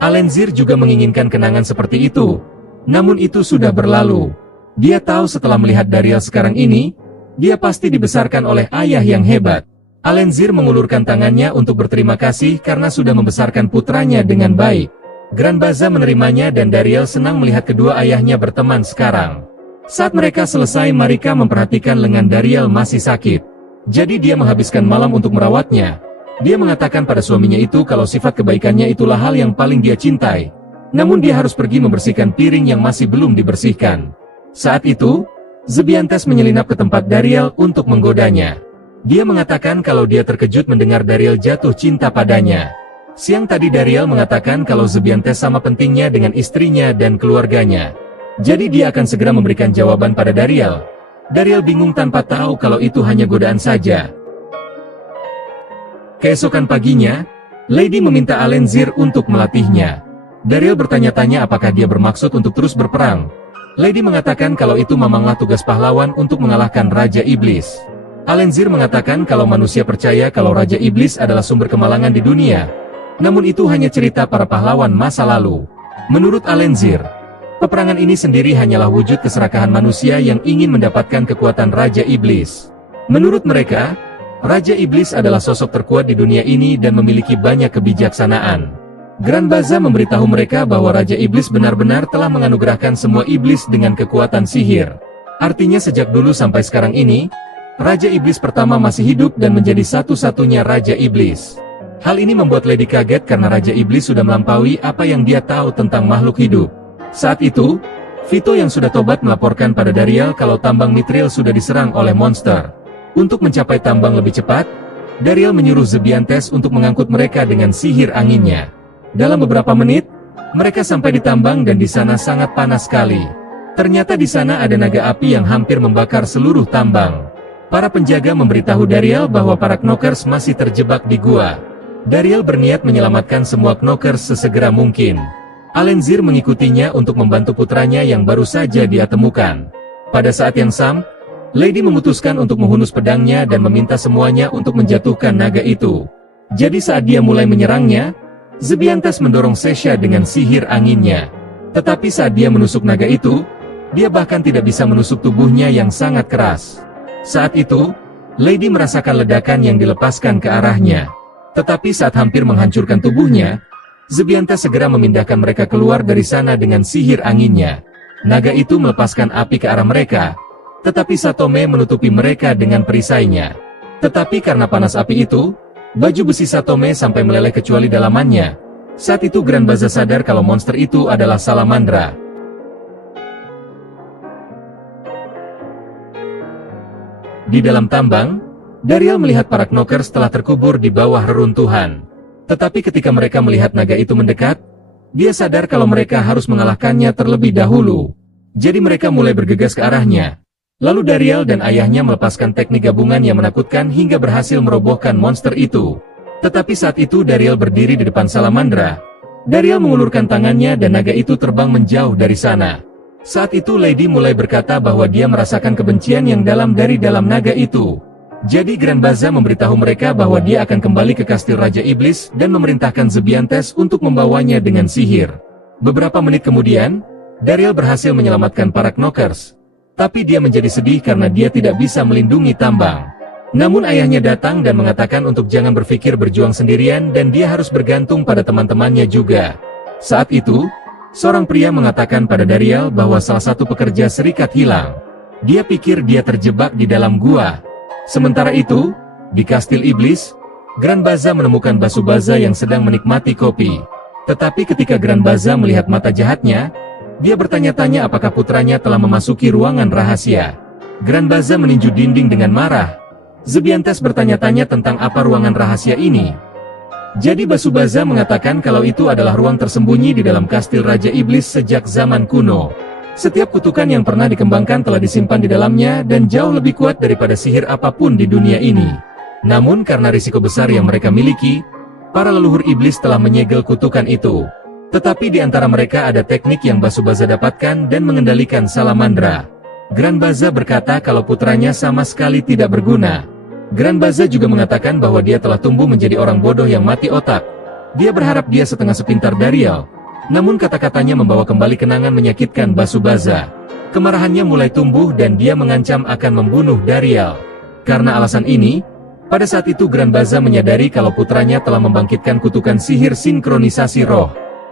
Alenzir juga menginginkan kenangan seperti itu. Namun itu sudah berlalu. Dia tahu setelah melihat Dariel sekarang ini, dia pasti dibesarkan oleh ayah yang hebat. Alenzir mengulurkan tangannya untuk berterima kasih karena sudah membesarkan putranya dengan baik. Grand Baza menerimanya dan Dariel senang melihat kedua ayahnya berteman sekarang. Saat mereka selesai, Marika memperhatikan lengan Dariel masih sakit. Jadi dia menghabiskan malam untuk merawatnya. Dia mengatakan pada suaminya itu kalau sifat kebaikannya itulah hal yang paling dia cintai. Namun dia harus pergi membersihkan piring yang masih belum dibersihkan. Saat itu, Zebiantes menyelinap ke tempat Dariel untuk menggodanya. Dia mengatakan kalau dia terkejut mendengar Dariel jatuh cinta padanya. Siang tadi Dariel mengatakan kalau Zebiantes sama pentingnya dengan istrinya dan keluarganya. Jadi dia akan segera memberikan jawaban pada Dariel. Dariel bingung tanpa tahu kalau itu hanya godaan saja. Keesokan paginya, Lady meminta Alenzir untuk melatihnya. Dariel bertanya-tanya apakah dia bermaksud untuk terus berperang. Lady mengatakan kalau itu memanglah tugas pahlawan untuk mengalahkan Raja Iblis. Alenzir mengatakan kalau manusia percaya kalau Raja Iblis adalah sumber kemalangan di dunia. Namun itu hanya cerita para pahlawan masa lalu. Menurut Alenzir, peperangan ini sendiri hanyalah wujud keserakahan manusia yang ingin mendapatkan kekuatan Raja Iblis. Menurut mereka, Raja Iblis adalah sosok terkuat di dunia ini dan memiliki banyak kebijaksanaan. Grand Baza memberitahu mereka bahwa Raja Iblis benar-benar telah menganugerahkan semua iblis dengan kekuatan sihir. Artinya sejak dulu sampai sekarang ini, Raja Iblis pertama masih hidup dan menjadi satu-satunya Raja Iblis. Hal ini membuat Lady kaget karena Raja Iblis sudah melampaui apa yang dia tahu tentang makhluk hidup. Saat itu, Vito yang sudah tobat melaporkan pada Dariel kalau tambang Mithril sudah diserang oleh monster. Untuk mencapai tambang lebih cepat, Dariel menyuruh Zebiantes untuk mengangkut mereka dengan sihir anginnya. Dalam beberapa menit, mereka sampai di tambang dan di sana sangat panas sekali. Ternyata di sana ada naga api yang hampir membakar seluruh tambang. Para penjaga memberitahu Dariel bahwa para knockers masih terjebak di gua. Dariel berniat menyelamatkan semua knockers sesegera mungkin. Alenzir mengikutinya untuk membantu putranya yang baru saja dia temukan. Pada saat yang sama, Lady memutuskan untuk menghunus pedangnya dan meminta semuanya untuk menjatuhkan naga itu. Jadi saat dia mulai menyerangnya, Zebiantes mendorong Sesha dengan sihir anginnya. Tetapi saat dia menusuk naga itu, dia bahkan tidak bisa menusuk tubuhnya yang sangat keras. Saat itu, Lady merasakan ledakan yang dilepaskan ke arahnya. Tetapi saat hampir menghancurkan tubuhnya, Zebiantes segera memindahkan mereka keluar dari sana dengan sihir anginnya. Naga itu melepaskan api ke arah mereka, tetapi Satome menutupi mereka dengan perisainya. Tetapi karena panas api itu, baju besi Satome sampai meleleh kecuali dalamannya. Saat itu Grand Baza sadar kalau monster itu adalah Salamandra. Di dalam tambang, Dariel melihat para knockers telah terkubur di bawah reruntuhan. Tetapi ketika mereka melihat naga itu mendekat, dia sadar kalau mereka harus mengalahkannya terlebih dahulu. Jadi mereka mulai bergegas ke arahnya. Lalu Dariel dan ayahnya melepaskan teknik gabungan yang menakutkan hingga berhasil merobohkan monster itu. Tetapi saat itu Dariel berdiri di depan Salamandra. Dariel mengulurkan tangannya dan naga itu terbang menjauh dari sana. Saat itu Lady mulai berkata bahwa dia merasakan kebencian yang dalam dari dalam naga itu. Jadi Grand Baza memberitahu mereka bahwa dia akan kembali ke kastil Raja Iblis dan memerintahkan Zebiantes untuk membawanya dengan sihir. Beberapa menit kemudian, Dariel berhasil menyelamatkan para knockers. Tapi dia menjadi sedih karena dia tidak bisa melindungi tambang. Namun ayahnya datang dan mengatakan untuk jangan berpikir berjuang sendirian dan dia harus bergantung pada teman-temannya juga. Saat itu, seorang pria mengatakan pada Dariel bahwa salah satu pekerja serikat hilang. Dia pikir dia terjebak di dalam gua. Sementara itu, di kastil iblis, Grand Baza menemukan Basubaza yang sedang menikmati kopi. Tetapi ketika Grand Baza melihat mata jahatnya, dia bertanya-tanya apakah putranya telah memasuki ruangan rahasia. Grand Baza meninju dinding dengan marah. Zebiantes bertanya-tanya tentang apa ruangan rahasia ini. Jadi Basubaza mengatakan kalau itu adalah ruang tersembunyi di dalam kastil Raja Iblis sejak zaman kuno. Setiap kutukan yang pernah dikembangkan telah disimpan di dalamnya dan jauh lebih kuat daripada sihir apapun di dunia ini. Namun karena risiko besar yang mereka miliki, para leluhur iblis telah menyegel kutukan itu. Tetapi di antara mereka ada teknik yang Basubaza dapatkan dan mengendalikan Salamandra. Grand Baza berkata kalau putranya sama sekali tidak berguna. Grand Baza juga mengatakan bahwa dia telah tumbuh menjadi orang bodoh yang mati otak. Dia berharap dia setengah sepintar Dariel. Namun kata-katanya membawa kembali kenangan menyakitkan Basubaza. Kemarahannya mulai tumbuh dan dia mengancam akan membunuh Dariel. Karena alasan ini, pada saat itu Grand Baza menyadari kalau putranya telah membangkitkan kutukan sihir sinkronisasi roh.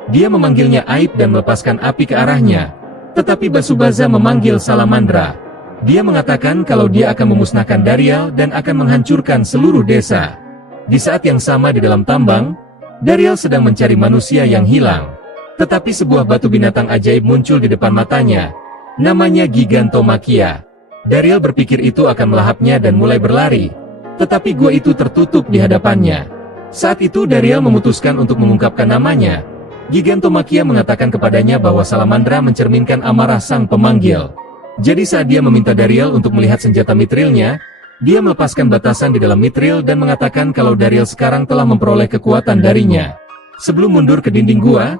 Dia memanggilnya Aib dan melepaskan api ke arahnya. Tetapi Basubaza memanggil Salamandra. Dia mengatakan kalau dia akan memusnahkan Dariel dan akan menghancurkan seluruh desa. Di saat yang sama di dalam tambang, Dariel sedang mencari manusia yang hilang. Tetapi sebuah batu binatang ajaib muncul di depan matanya. Namanya Gigantomachia. Dariel berpikir itu akan melahapnya dan mulai berlari. Tetapi gua itu tertutup di hadapannya. Saat itu Dariel memutuskan untuk mengungkapkan namanya. Gigantomachia mengatakan kepadanya bahwa Salamandra mencerminkan amarah sang pemanggil. Jadi saat dia meminta Dariel untuk melihat senjata mitrilnya, dia melepaskan batasan di dalam mitril dan mengatakan kalau Dariel sekarang telah memperoleh kekuatan darinya. Sebelum mundur ke dinding gua,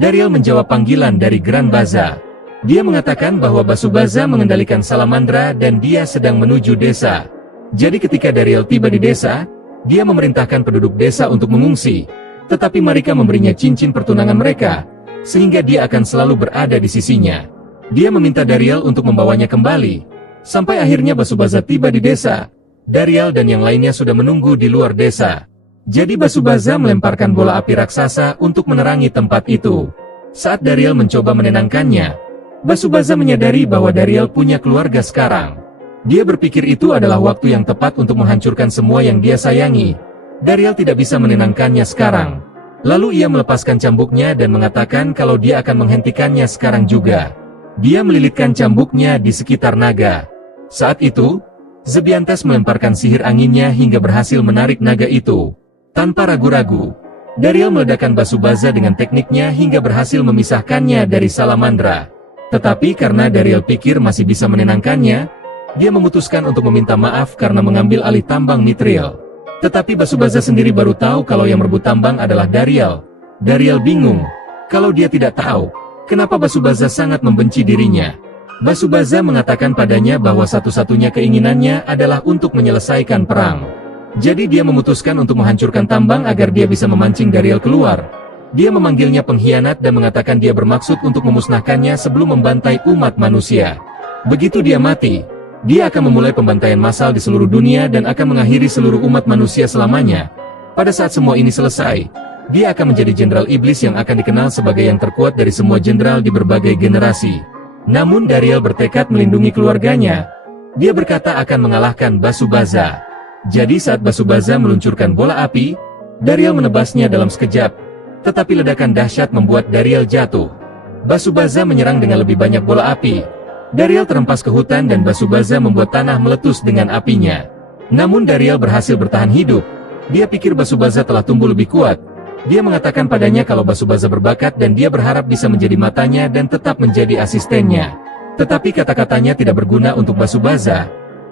Dariel menjawab panggilan dari Grand Baza. Dia mengatakan bahwa Basubaza mengendalikan Salamandra dan dia sedang menuju desa. Jadi ketika Dariel tiba di desa, dia memerintahkan penduduk desa untuk mengungsi. Tetapi mereka memberinya cincin pertunangan mereka, sehingga dia akan selalu berada di sisinya. Dia meminta Dariel untuk membawanya kembali. Sampai akhirnya Basubaza tiba di desa. Dariel dan yang lainnya sudah menunggu di luar desa. Jadi Basubaza melemparkan bola api raksasa untuk menerangi tempat itu. Saat Dariel mencoba menenangkannya, Basubaza menyadari bahwa Dariel punya keluarga sekarang. Dia berpikir itu adalah waktu yang tepat untuk menghancurkan semua yang dia sayangi. Dariel tidak bisa menenangkannya sekarang. Lalu ia melepaskan cambuknya dan mengatakan kalau dia akan menghentikannya sekarang juga. Dia melilitkan cambuknya di sekitar naga. Saat itu, Zebiantes melemparkan sihir anginnya hingga berhasil menarik naga itu. Tanpa ragu-ragu, Dariel meledakkan Basubaza dengan tekniknya hingga berhasil memisahkannya dari Salamandra. Tetapi karena Dariel pikir masih bisa menenangkannya, dia memutuskan untuk meminta maaf karena mengambil alih tambang mitril. Tetapi Basubaza sendiri baru tahu kalau yang merebut tambang adalah Dariel. Dariel bingung. Kalau dia tidak tahu, kenapa Basubaza sangat membenci dirinya. Basubaza mengatakan padanya bahwa satu-satunya keinginannya adalah untuk menyelesaikan perang. Jadi dia memutuskan untuk menghancurkan tambang agar dia bisa memancing Dariel keluar. Dia memanggilnya pengkhianat dan mengatakan dia bermaksud untuk memusnahkannya sebelum membantai umat manusia. Begitu dia mati, dia akan memulai pembantaian massal di seluruh dunia dan akan mengakhiri seluruh umat manusia selamanya. Pada saat semua ini selesai, dia akan menjadi jenderal iblis yang akan dikenal sebagai yang terkuat dari semua jenderal di berbagai generasi. Namun Dariel bertekad melindungi keluarganya. Dia berkata akan mengalahkan Basubaza. Jadi saat Basubaza meluncurkan bola api, Dariel menebasnya dalam sekejap. Tetapi ledakan dahsyat membuat Dariel jatuh. Basubaza menyerang dengan lebih banyak bola api. Dariel terhempas ke hutan dan Basubaza membuat tanah meletus dengan apinya. Namun Dariel berhasil bertahan hidup. Dia pikir Basubaza telah tumbuh lebih kuat. Dia mengatakan padanya kalau Basubaza berbakat dan dia berharap bisa menjadi matanya dan tetap menjadi asistennya. Tetapi kata-katanya tidak berguna untuk Basubaza.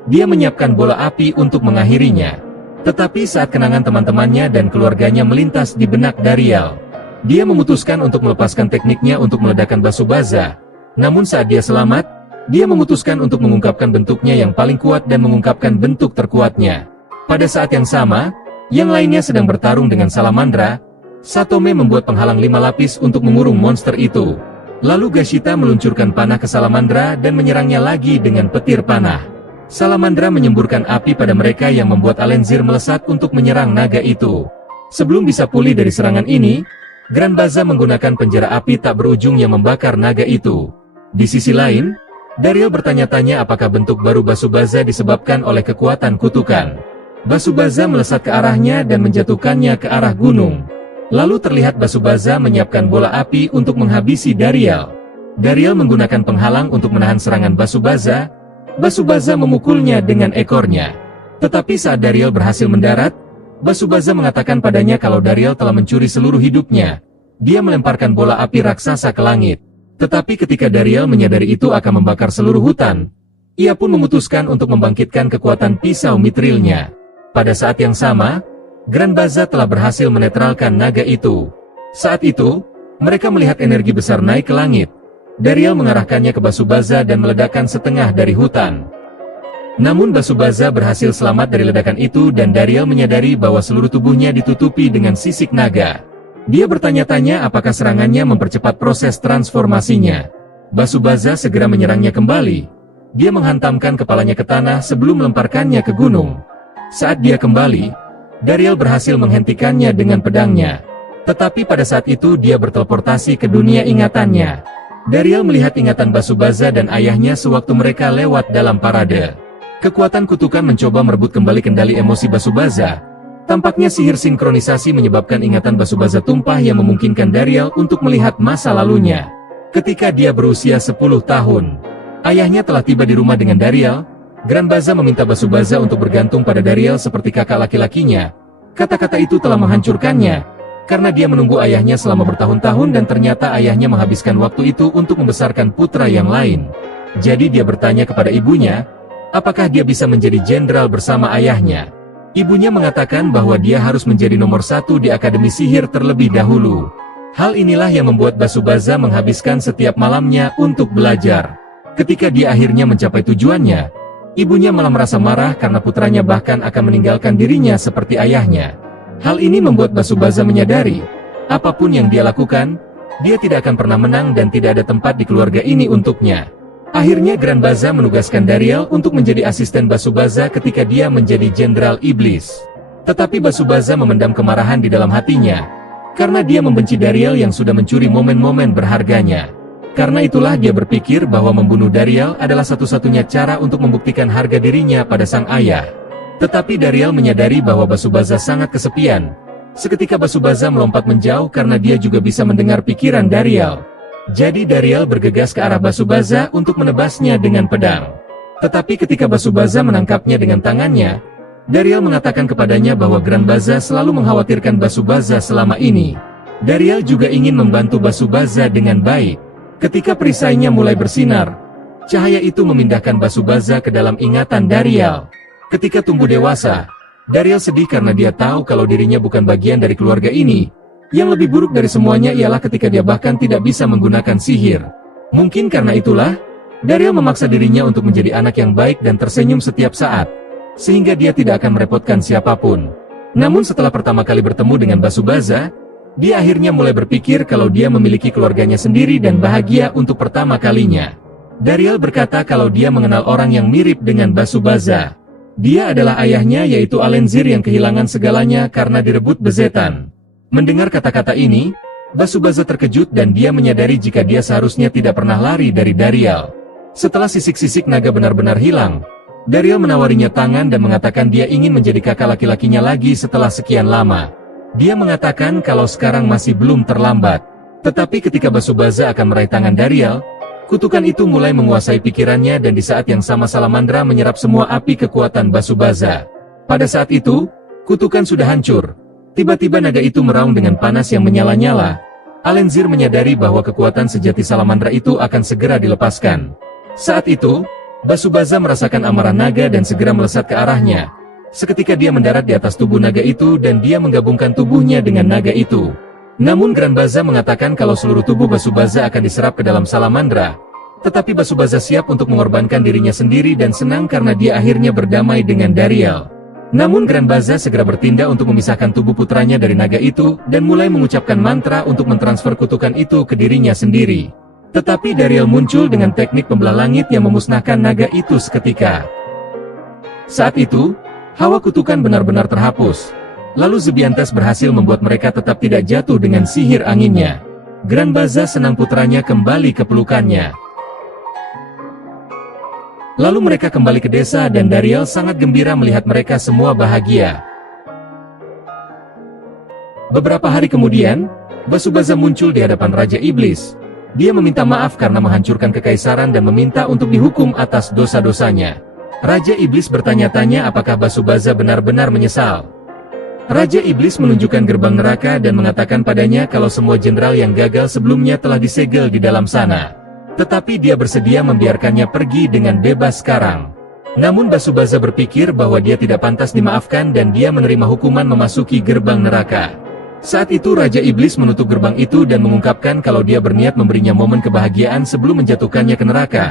Dia menyiapkan bola api untuk mengakhirinya. Tetapi saat kenangan teman-temannya dan keluarganya melintas di benak Dariel, dia memutuskan untuk melepaskan tekniknya untuk meledakkan Basubaza. Namun saat dia selamat, dia memutuskan untuk mengungkapkan bentuknya yang paling kuat dan mengungkapkan bentuk terkuatnya. Pada saat yang sama, yang lainnya sedang bertarung dengan Salamandra. Satome membuat penghalang 5 lapis untuk mengurung monster itu. Lalu Gashita meluncurkan panah ke Salamandra dan menyerangnya lagi dengan petir panah. Salamandra menyemburkan api pada mereka yang membuat Alenzir melesat untuk menyerang naga itu. Sebelum bisa pulih dari serangan ini, Granbaza menggunakan penjara api tak berujung yang membakar naga itu. Di sisi lain, Dariel bertanya-tanya apakah bentuk baru Basubaza disebabkan oleh kekuatan kutukan. Basubaza melesat ke arahnya dan menjatuhkannya ke arah gunung. Lalu terlihat Basubaza menyiapkan bola api untuk menghabisi Dariel. Dariel menggunakan penghalang untuk menahan serangan Basubaza. Basubaza memukulnya dengan ekornya. Tetapi saat Dariel berhasil mendarat, Basubaza mengatakan padanya kalau Dariel telah mencuri seluruh hidupnya. Dia melemparkan bola api raksasa ke langit. Tetapi ketika Dariel menyadari itu akan membakar seluruh hutan, ia pun memutuskan untuk membangkitkan kekuatan pisau mitrilnya. Pada saat yang sama, Granbaza telah berhasil menetralkan naga itu. Saat itu, mereka melihat energi besar naik ke langit. Dariel mengarahkannya ke Basubaza dan meledakkan setengah dari hutan. Namun Basubaza berhasil selamat dari ledakan itu dan Dariel menyadari bahwa seluruh tubuhnya ditutupi dengan sisik naga. Dia bertanya-tanya apakah serangannya mempercepat proses transformasinya. Basubaza segera menyerangnya kembali. Dia menghantamkan kepalanya ke tanah sebelum melemparkannya ke gunung. Saat dia kembali, Dariel berhasil menghentikannya dengan pedangnya. Tetapi pada saat itu dia berteleportasi ke dunia ingatannya. Dariel melihat ingatan Basubaza dan ayahnya sewaktu mereka lewat dalam parade. Kekuatan kutukan mencoba merebut kembali kendali emosi Basubaza. Tampaknya sihir sinkronisasi menyebabkan ingatan Basubaza tumpah yang memungkinkan Dariel untuk melihat masa lalunya. Ketika dia berusia 10 tahun, ayahnya telah tiba di rumah dengan Dariel. Granbaza meminta Basubaza untuk bergantung pada Dariel seperti kakak laki-lakinya. Kata-kata itu telah menghancurkannya. Karena dia menunggu ayahnya selama bertahun-tahun dan ternyata ayahnya menghabiskan waktu itu untuk membesarkan putra yang lain. Jadi dia bertanya kepada ibunya, apakah dia bisa menjadi jenderal bersama ayahnya. Ibunya mengatakan bahwa dia harus menjadi nomor 1 di Akademi Sihir terlebih dahulu. Hal inilah yang membuat Basubaza menghabiskan setiap malamnya untuk belajar. Ketika dia akhirnya mencapai tujuannya, ibunya malah merasa marah karena putranya bahkan akan meninggalkan dirinya seperti ayahnya. Hal ini membuat Basubaza menyadari, apapun yang dia lakukan, dia tidak akan pernah menang dan tidak ada tempat di keluarga ini untuknya. Akhirnya Granbaza menugaskan Dariel untuk menjadi asisten Basubaza ketika dia menjadi jenderal iblis. Tetapi Basubaza memendam kemarahan di dalam hatinya, karena dia membenci Dariel yang sudah mencuri momen-momen berharganya. Karena itulah dia berpikir bahwa membunuh Dariel adalah satu-satunya cara untuk membuktikan harga dirinya pada sang ayah. Tetapi Dariel menyadari bahwa Basubaza sangat kesepian. Seketika Basubaza melompat menjauh karena dia juga bisa mendengar pikiran Dariel. Jadi Dariel bergegas ke arah Basubaza untuk menebasnya dengan pedang. Tetapi ketika Basubaza menangkapnya dengan tangannya, Dariel mengatakan kepadanya bahwa Granbaza selalu mengkhawatirkan Basubaza selama ini. Dariel juga ingin membantu Basubaza dengan baik. Ketika perisainya mulai bersinar, cahaya itu memindahkan Basubaza ke dalam ingatan Dariel. Ketika tumbuh dewasa, Dariel sedih karena dia tahu kalau dirinya bukan bagian dari keluarga ini. Yang lebih buruk dari semuanya ialah ketika dia bahkan tidak bisa menggunakan sihir. Mungkin karena itulah, Dariel memaksa dirinya untuk menjadi anak yang baik dan tersenyum setiap saat. sehingga dia tidak akan merepotkan siapapun. Namun setelah pertama kali bertemu dengan Basubaza, dia akhirnya mulai berpikir kalau dia memiliki keluarganya sendiri dan bahagia untuk pertama kalinya. Dariel berkata kalau dia mengenal orang yang mirip dengan Basubaza. Dia adalah ayahnya, yaitu Alenzir yang kehilangan segalanya karena direbut Bezetan. Mendengar kata-kata ini, Basubaza terkejut dan dia menyadari jika dia seharusnya tidak pernah lari dari Dariel. Setelah sisik-sisik naga benar-benar hilang, Dariel menawarinya tangan dan mengatakan dia ingin menjadi kakak laki-lakinya lagi setelah sekian lama. Dia mengatakan kalau sekarang masih belum terlambat. Tetapi ketika Basubaza akan meraih tangan Dariel, kutukan itu mulai menguasai pikirannya dan di saat yang sama Salamandra menyerap semua api kekuatan Basubaza. Pada saat itu, kutukan sudah hancur. Tiba-tiba naga itu meraung dengan panas yang menyala-nyala. Alenzir menyadari bahwa kekuatan sejati Salamandra itu akan segera dilepaskan. Saat itu, Basubaza merasakan amarah naga dan segera melesat ke arahnya. Seketika dia mendarat di atas tubuh naga itu dan dia menggabungkan tubuhnya dengan naga itu. Namun Granbaza mengatakan kalau seluruh tubuh Basubaza akan diserap ke dalam Salamandra. Tetapi Basubaza siap untuk mengorbankan dirinya sendiri dan senang karena dia akhirnya berdamai dengan Dariel. Namun Granbaza segera bertindak untuk memisahkan tubuh putranya dari naga itu dan mulai mengucapkan mantra untuk mentransfer kutukan itu ke dirinya sendiri. Tetapi Dariel muncul dengan teknik pembelah langit yang memusnahkan naga itu seketika. Saat itu, hawa kutukan benar-benar terhapus. Lalu Zebiantes berhasil membuat mereka tetap tidak jatuh dengan sihir anginnya. Granbaza senang putranya kembali ke pelukannya. Lalu mereka kembali ke desa dan Dariel sangat gembira melihat mereka semua bahagia. Beberapa hari kemudian, Basubaza muncul di hadapan Raja Iblis. Dia meminta maaf karena menghancurkan kekaisaran dan meminta untuk dihukum atas dosa-dosanya. Raja Iblis bertanya-tanya apakah Basubaza benar-benar menyesal. Raja Iblis menunjukkan gerbang neraka dan mengatakan padanya kalau semua jenderal yang gagal sebelumnya telah disegel di dalam sana. Tetapi dia bersedia membiarkannya pergi dengan bebas sekarang. Namun Basubaza berpikir bahwa dia tidak pantas dimaafkan dan dia menerima hukuman memasuki gerbang neraka. Saat itu Raja Iblis menutup gerbang itu dan mengungkapkan kalau dia berniat memberinya momen kebahagiaan sebelum menjatuhkannya ke neraka.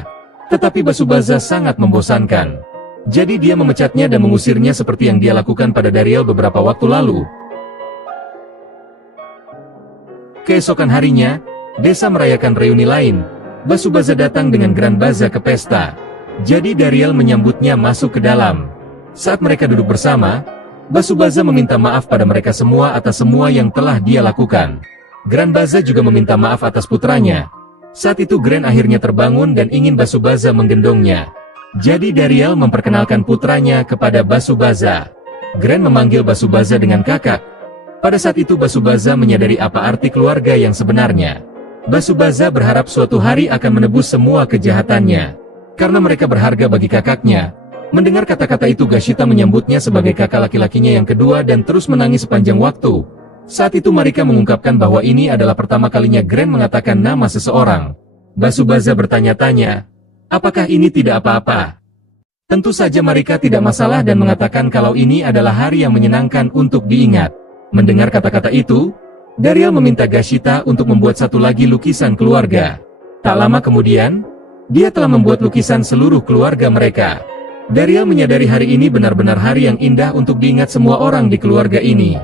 Tetapi Basubaza sangat membosankan. Jadi dia memecatnya dan mengusirnya seperti yang dia lakukan pada Dariel beberapa waktu lalu. Keesokan harinya, desa merayakan reuni lain. Basubaza datang dengan Granbaza ke pesta. Jadi Dariel menyambutnya masuk ke dalam. Saat mereka duduk bersama, Basubaza meminta maaf pada mereka semua atas semua yang telah dia lakukan. Granbaza juga meminta maaf atas putranya. Saat itu Gran akhirnya terbangun dan ingin Basubaza menggendongnya. Jadi Dariel memperkenalkan putranya kepada Basubaza. Gran memanggil Basubaza dengan kakak. Pada saat itu Basubaza menyadari apa arti keluarga yang sebenarnya. Basubaza berharap suatu hari akan menebus semua kejahatannya. Karena mereka berharga bagi kakaknya. Mendengar kata-kata itu Gashita menyambutnya sebagai kakak laki-lakinya yang kedua dan terus menangis sepanjang waktu. Saat itu Marika mengungkapkan bahwa ini adalah pertama kalinya Gran mengatakan nama seseorang. Basubaza bertanya-tanya, apakah ini tidak apa-apa? Tentu saja Marika tidak masalah dan mengatakan kalau ini adalah hari yang menyenangkan untuk diingat. Mendengar kata-kata itu, Dariel meminta Gashita untuk membuat satu lagi lukisan keluarga. Tak lama kemudian, dia telah membuat lukisan seluruh keluarga mereka. Dariel menyadari hari ini benar-benar hari yang indah untuk diingat semua orang di keluarga ini.